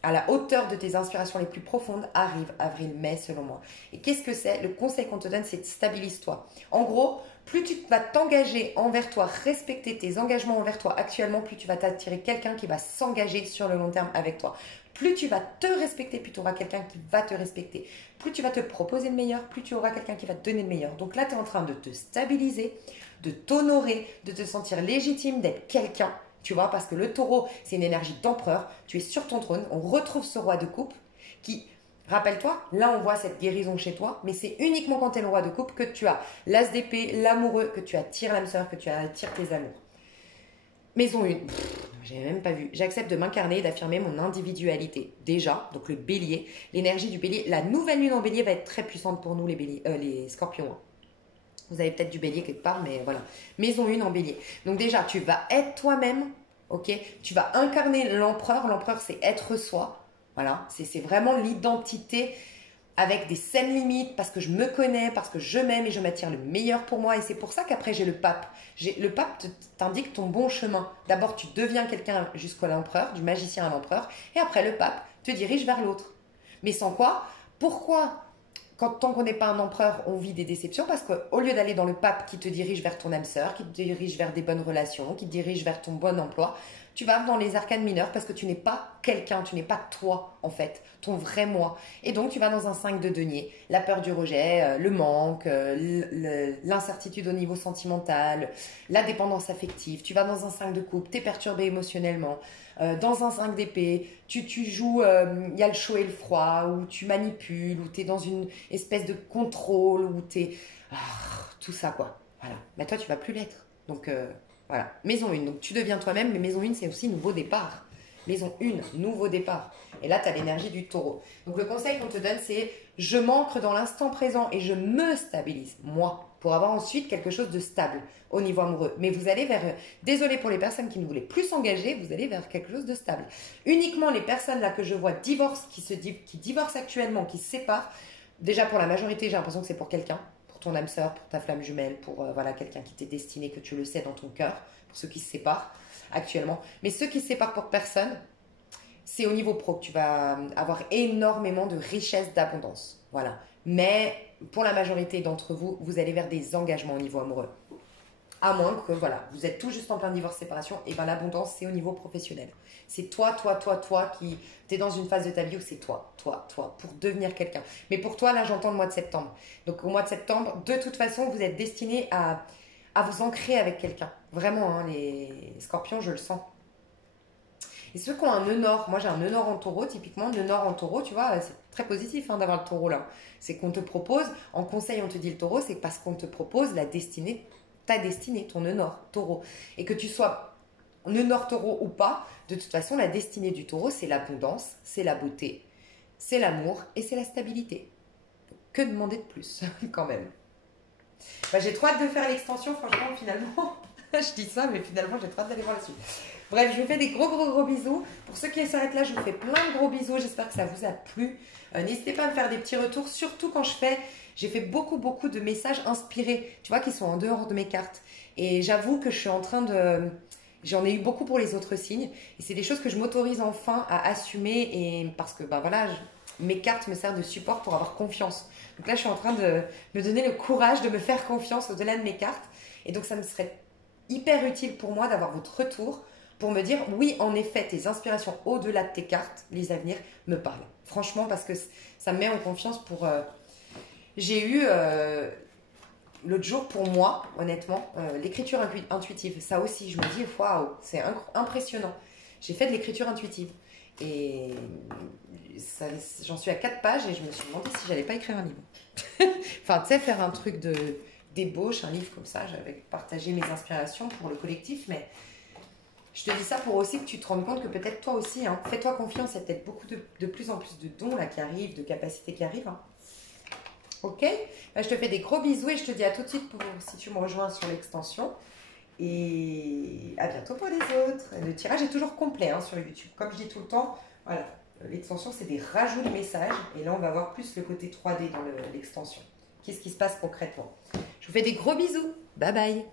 à la hauteur de tes inspirations les plus profondes arrivent avril-mai, selon moi. Et qu'est-ce que c'est? Le conseil qu'on te donne, c'est de stabilise-toi. En gros, plus tu vas t'engager envers toi, respecter tes engagements envers toi actuellement, plus tu vas t'attirer quelqu'un qui va s'engager sur le long terme avec toi. Plus tu vas te respecter, plus tu auras quelqu'un qui va te respecter. Plus tu vas te proposer le meilleur, plus tu auras quelqu'un qui va te donner le meilleur. Donc là, tu es en train de te stabiliser, de t'honorer, de te sentir légitime d'être quelqu'un. Tu vois, parce que le taureau, c'est une énergie d'empereur. Tu es sur ton trône. On retrouve ce roi de coupe qui, rappelle-toi, là on voit cette guérison chez toi, mais c'est uniquement quand tu es le roi de coupe que tu as l'as d'épée, l'amoureux, que tu attires l'âme sœur, que tu attires tes amours. Maison 1, j'ai même pas vu. J'accepte de m'incarner et d'affirmer mon individualité. Déjà, donc le bélier, l'énergie du bélier, la nouvelle lune en bélier va être très puissante pour nous les scorpions. Hein. Vous avez peut-être du bélier quelque part, mais voilà. Maison 1 en bélier. Donc déjà, tu vas être toi-même, ok? Tu vas incarner l'empereur. L'empereur, c'est être soi. Voilà, c'est vraiment l'identité avec des saines limites, parce que je me connais, parce que je m'aime et je m'attire le meilleur pour moi. Et c'est pour ça qu'après, j'ai le pape. Le pape t'indique ton bon chemin. D'abord, tu deviens quelqu'un jusqu'à l'empereur, du magicien à l'empereur. Et après, le pape te dirige vers l'autre. Mais sans quoi? Pourquoi tant qu'on n'est pas un empereur, on vit des déceptions parce qu'au lieu d'aller dans le pape qui te dirige vers ton âme sœur, qui te dirige vers des bonnes relations, qui te dirige vers ton bon emploi, tu vas dans les arcanes mineures parce que tu n'es pas quelqu'un, tu n'es pas toi en fait, ton vrai moi. Et donc tu vas dans un 5 de denier, la peur du rejet, le manque, l'incertitude au niveau sentimental, la dépendance affective. Tu vas dans un 5 de coupe, tu es perturbé émotionnellement. Dans un 5 d'épée, tu joues, il y a le chaud et le froid, ou tu manipules, ou tu es dans une espèce de contrôle, ou tu es... tout ça quoi. Voilà. Mais toi tu vas plus l'être. Donc voilà. Maison 1, donc tu deviens toi-même, mais maison 1 c'est aussi nouveau départ. Maison 1, nouveau départ. Et là tu as l'énergie du taureau. Donc le conseil qu'on te donne c'est je m'ancre dans l'instant présent et je me stabilise, moi, pour avoir ensuite quelque chose de stable au niveau amoureux. Mais vous allez vers, désolé pour les personnes qui ne voulaient plus s'engager, vous allez vers quelque chose de stable. Uniquement les personnes là que je vois divorcent, qui divorcent actuellement, qui se séparent, déjà pour la majorité j'ai l'impression que c'est pour quelqu'un, pour ton âme sœur, pour ta flamme jumelle, pour voilà, quelqu'un qui t'est destiné, que tu le sais dans ton cœur, pour ceux qui se séparent actuellement. Mais ceux qui se séparent pour personne, c'est au niveau pro que tu vas avoir énormément de richesse, d'abondance. Voilà. Mais pour la majorité d'entre vous, vous allez vers des engagements au niveau amoureux. À moins que, voilà, vous êtes tout juste en plein divorce-séparation, et bien l'abondance, c'est au niveau professionnel. C'est toi qui... T'es dans une phase de ta vie où c'est toi, pour devenir quelqu'un. Mais pour toi, là, j'entends le mois de septembre. Donc au mois de septembre, de toute façon, vous êtes destiné à vous ancrer avec quelqu'un. Vraiment, hein, les scorpions, je le sens. Et ceux qui ont un nœud nord, moi j'ai un nœud nord en taureau, typiquement, nœud nord en taureau, tu vois, c'est très positif hein, d'avoir le taureau là. C'est qu'on te propose, en conseil on te dit le taureau, c'est parce qu'on te propose la destinée, ta destinée, ton nœud nord, taureau. Et que tu sois nœud nord taureau ou pas, de toute façon la destinée du taureau c'est l'abondance, c'est la beauté, c'est l'amour et c'est la stabilité. Que demander de plus quand même. Bah, j'ai trop hâte de faire l'extension, franchement, finalement. Je dis ça, mais finalement j'ai trop hâte d'aller voir la suite. Bref, je vous fais des gros bisous. Pour ceux qui s'arrêtent là, je vous fais plein de gros bisous. J'espère que ça vous a plu. N'hésitez pas à me faire des petits retours, surtout quand j'ai fait beaucoup de messages inspirés, tu vois, qui sont en dehors de mes cartes. Et j'avoue que je suis en train de... J'en ai eu beaucoup pour les autres signes. Et c'est des choses que je m'autorise enfin à assumer. Et parce que, ben voilà, mes cartes me servent de support pour avoir confiance. Donc là, je suis en train de me donner le courage de me faire confiance au-delà de mes cartes. Et donc, ça me serait hyper utile pour moi d'avoir votre retour pour me dire, oui, en effet, tes inspirations au-delà de tes cartes, les avenirs, me parlent. Franchement, parce que ça me met en confiance pour... J'ai eu, l'autre jour, pour moi, honnêtement, l'écriture intuitive. Ça aussi, je me dis, waouh, c'est impressionnant. J'ai fait de l'écriture intuitive. Et j'en suis à 4 pages et je me suis demandé si j'allais pas écrire un livre. Enfin, tu sais, faire un truc d'ébauche, un livre comme ça. J'avais partagé mes inspirations pour le collectif, mais... Je te dis ça pour aussi que tu te rendes compte que peut-être toi aussi, hein, fais-toi confiance, il y a peut-être beaucoup de plus en plus de dons là qui arrivent, de capacités qui arrivent. Hein. Ok, bah, je te fais des gros bisous et je te dis à tout de suite si tu me rejoins sur l'extension. Et à bientôt pour les autres. Le tirage est toujours complet hein, sur YouTube. Comme je dis tout le temps, voilà, l'extension c'est des rajouts de messages. Et là on va voir plus le côté 3D dans l'extension. Qu'est-ce qui se passe concrètement? Je vous fais des gros bisous. Bye bye.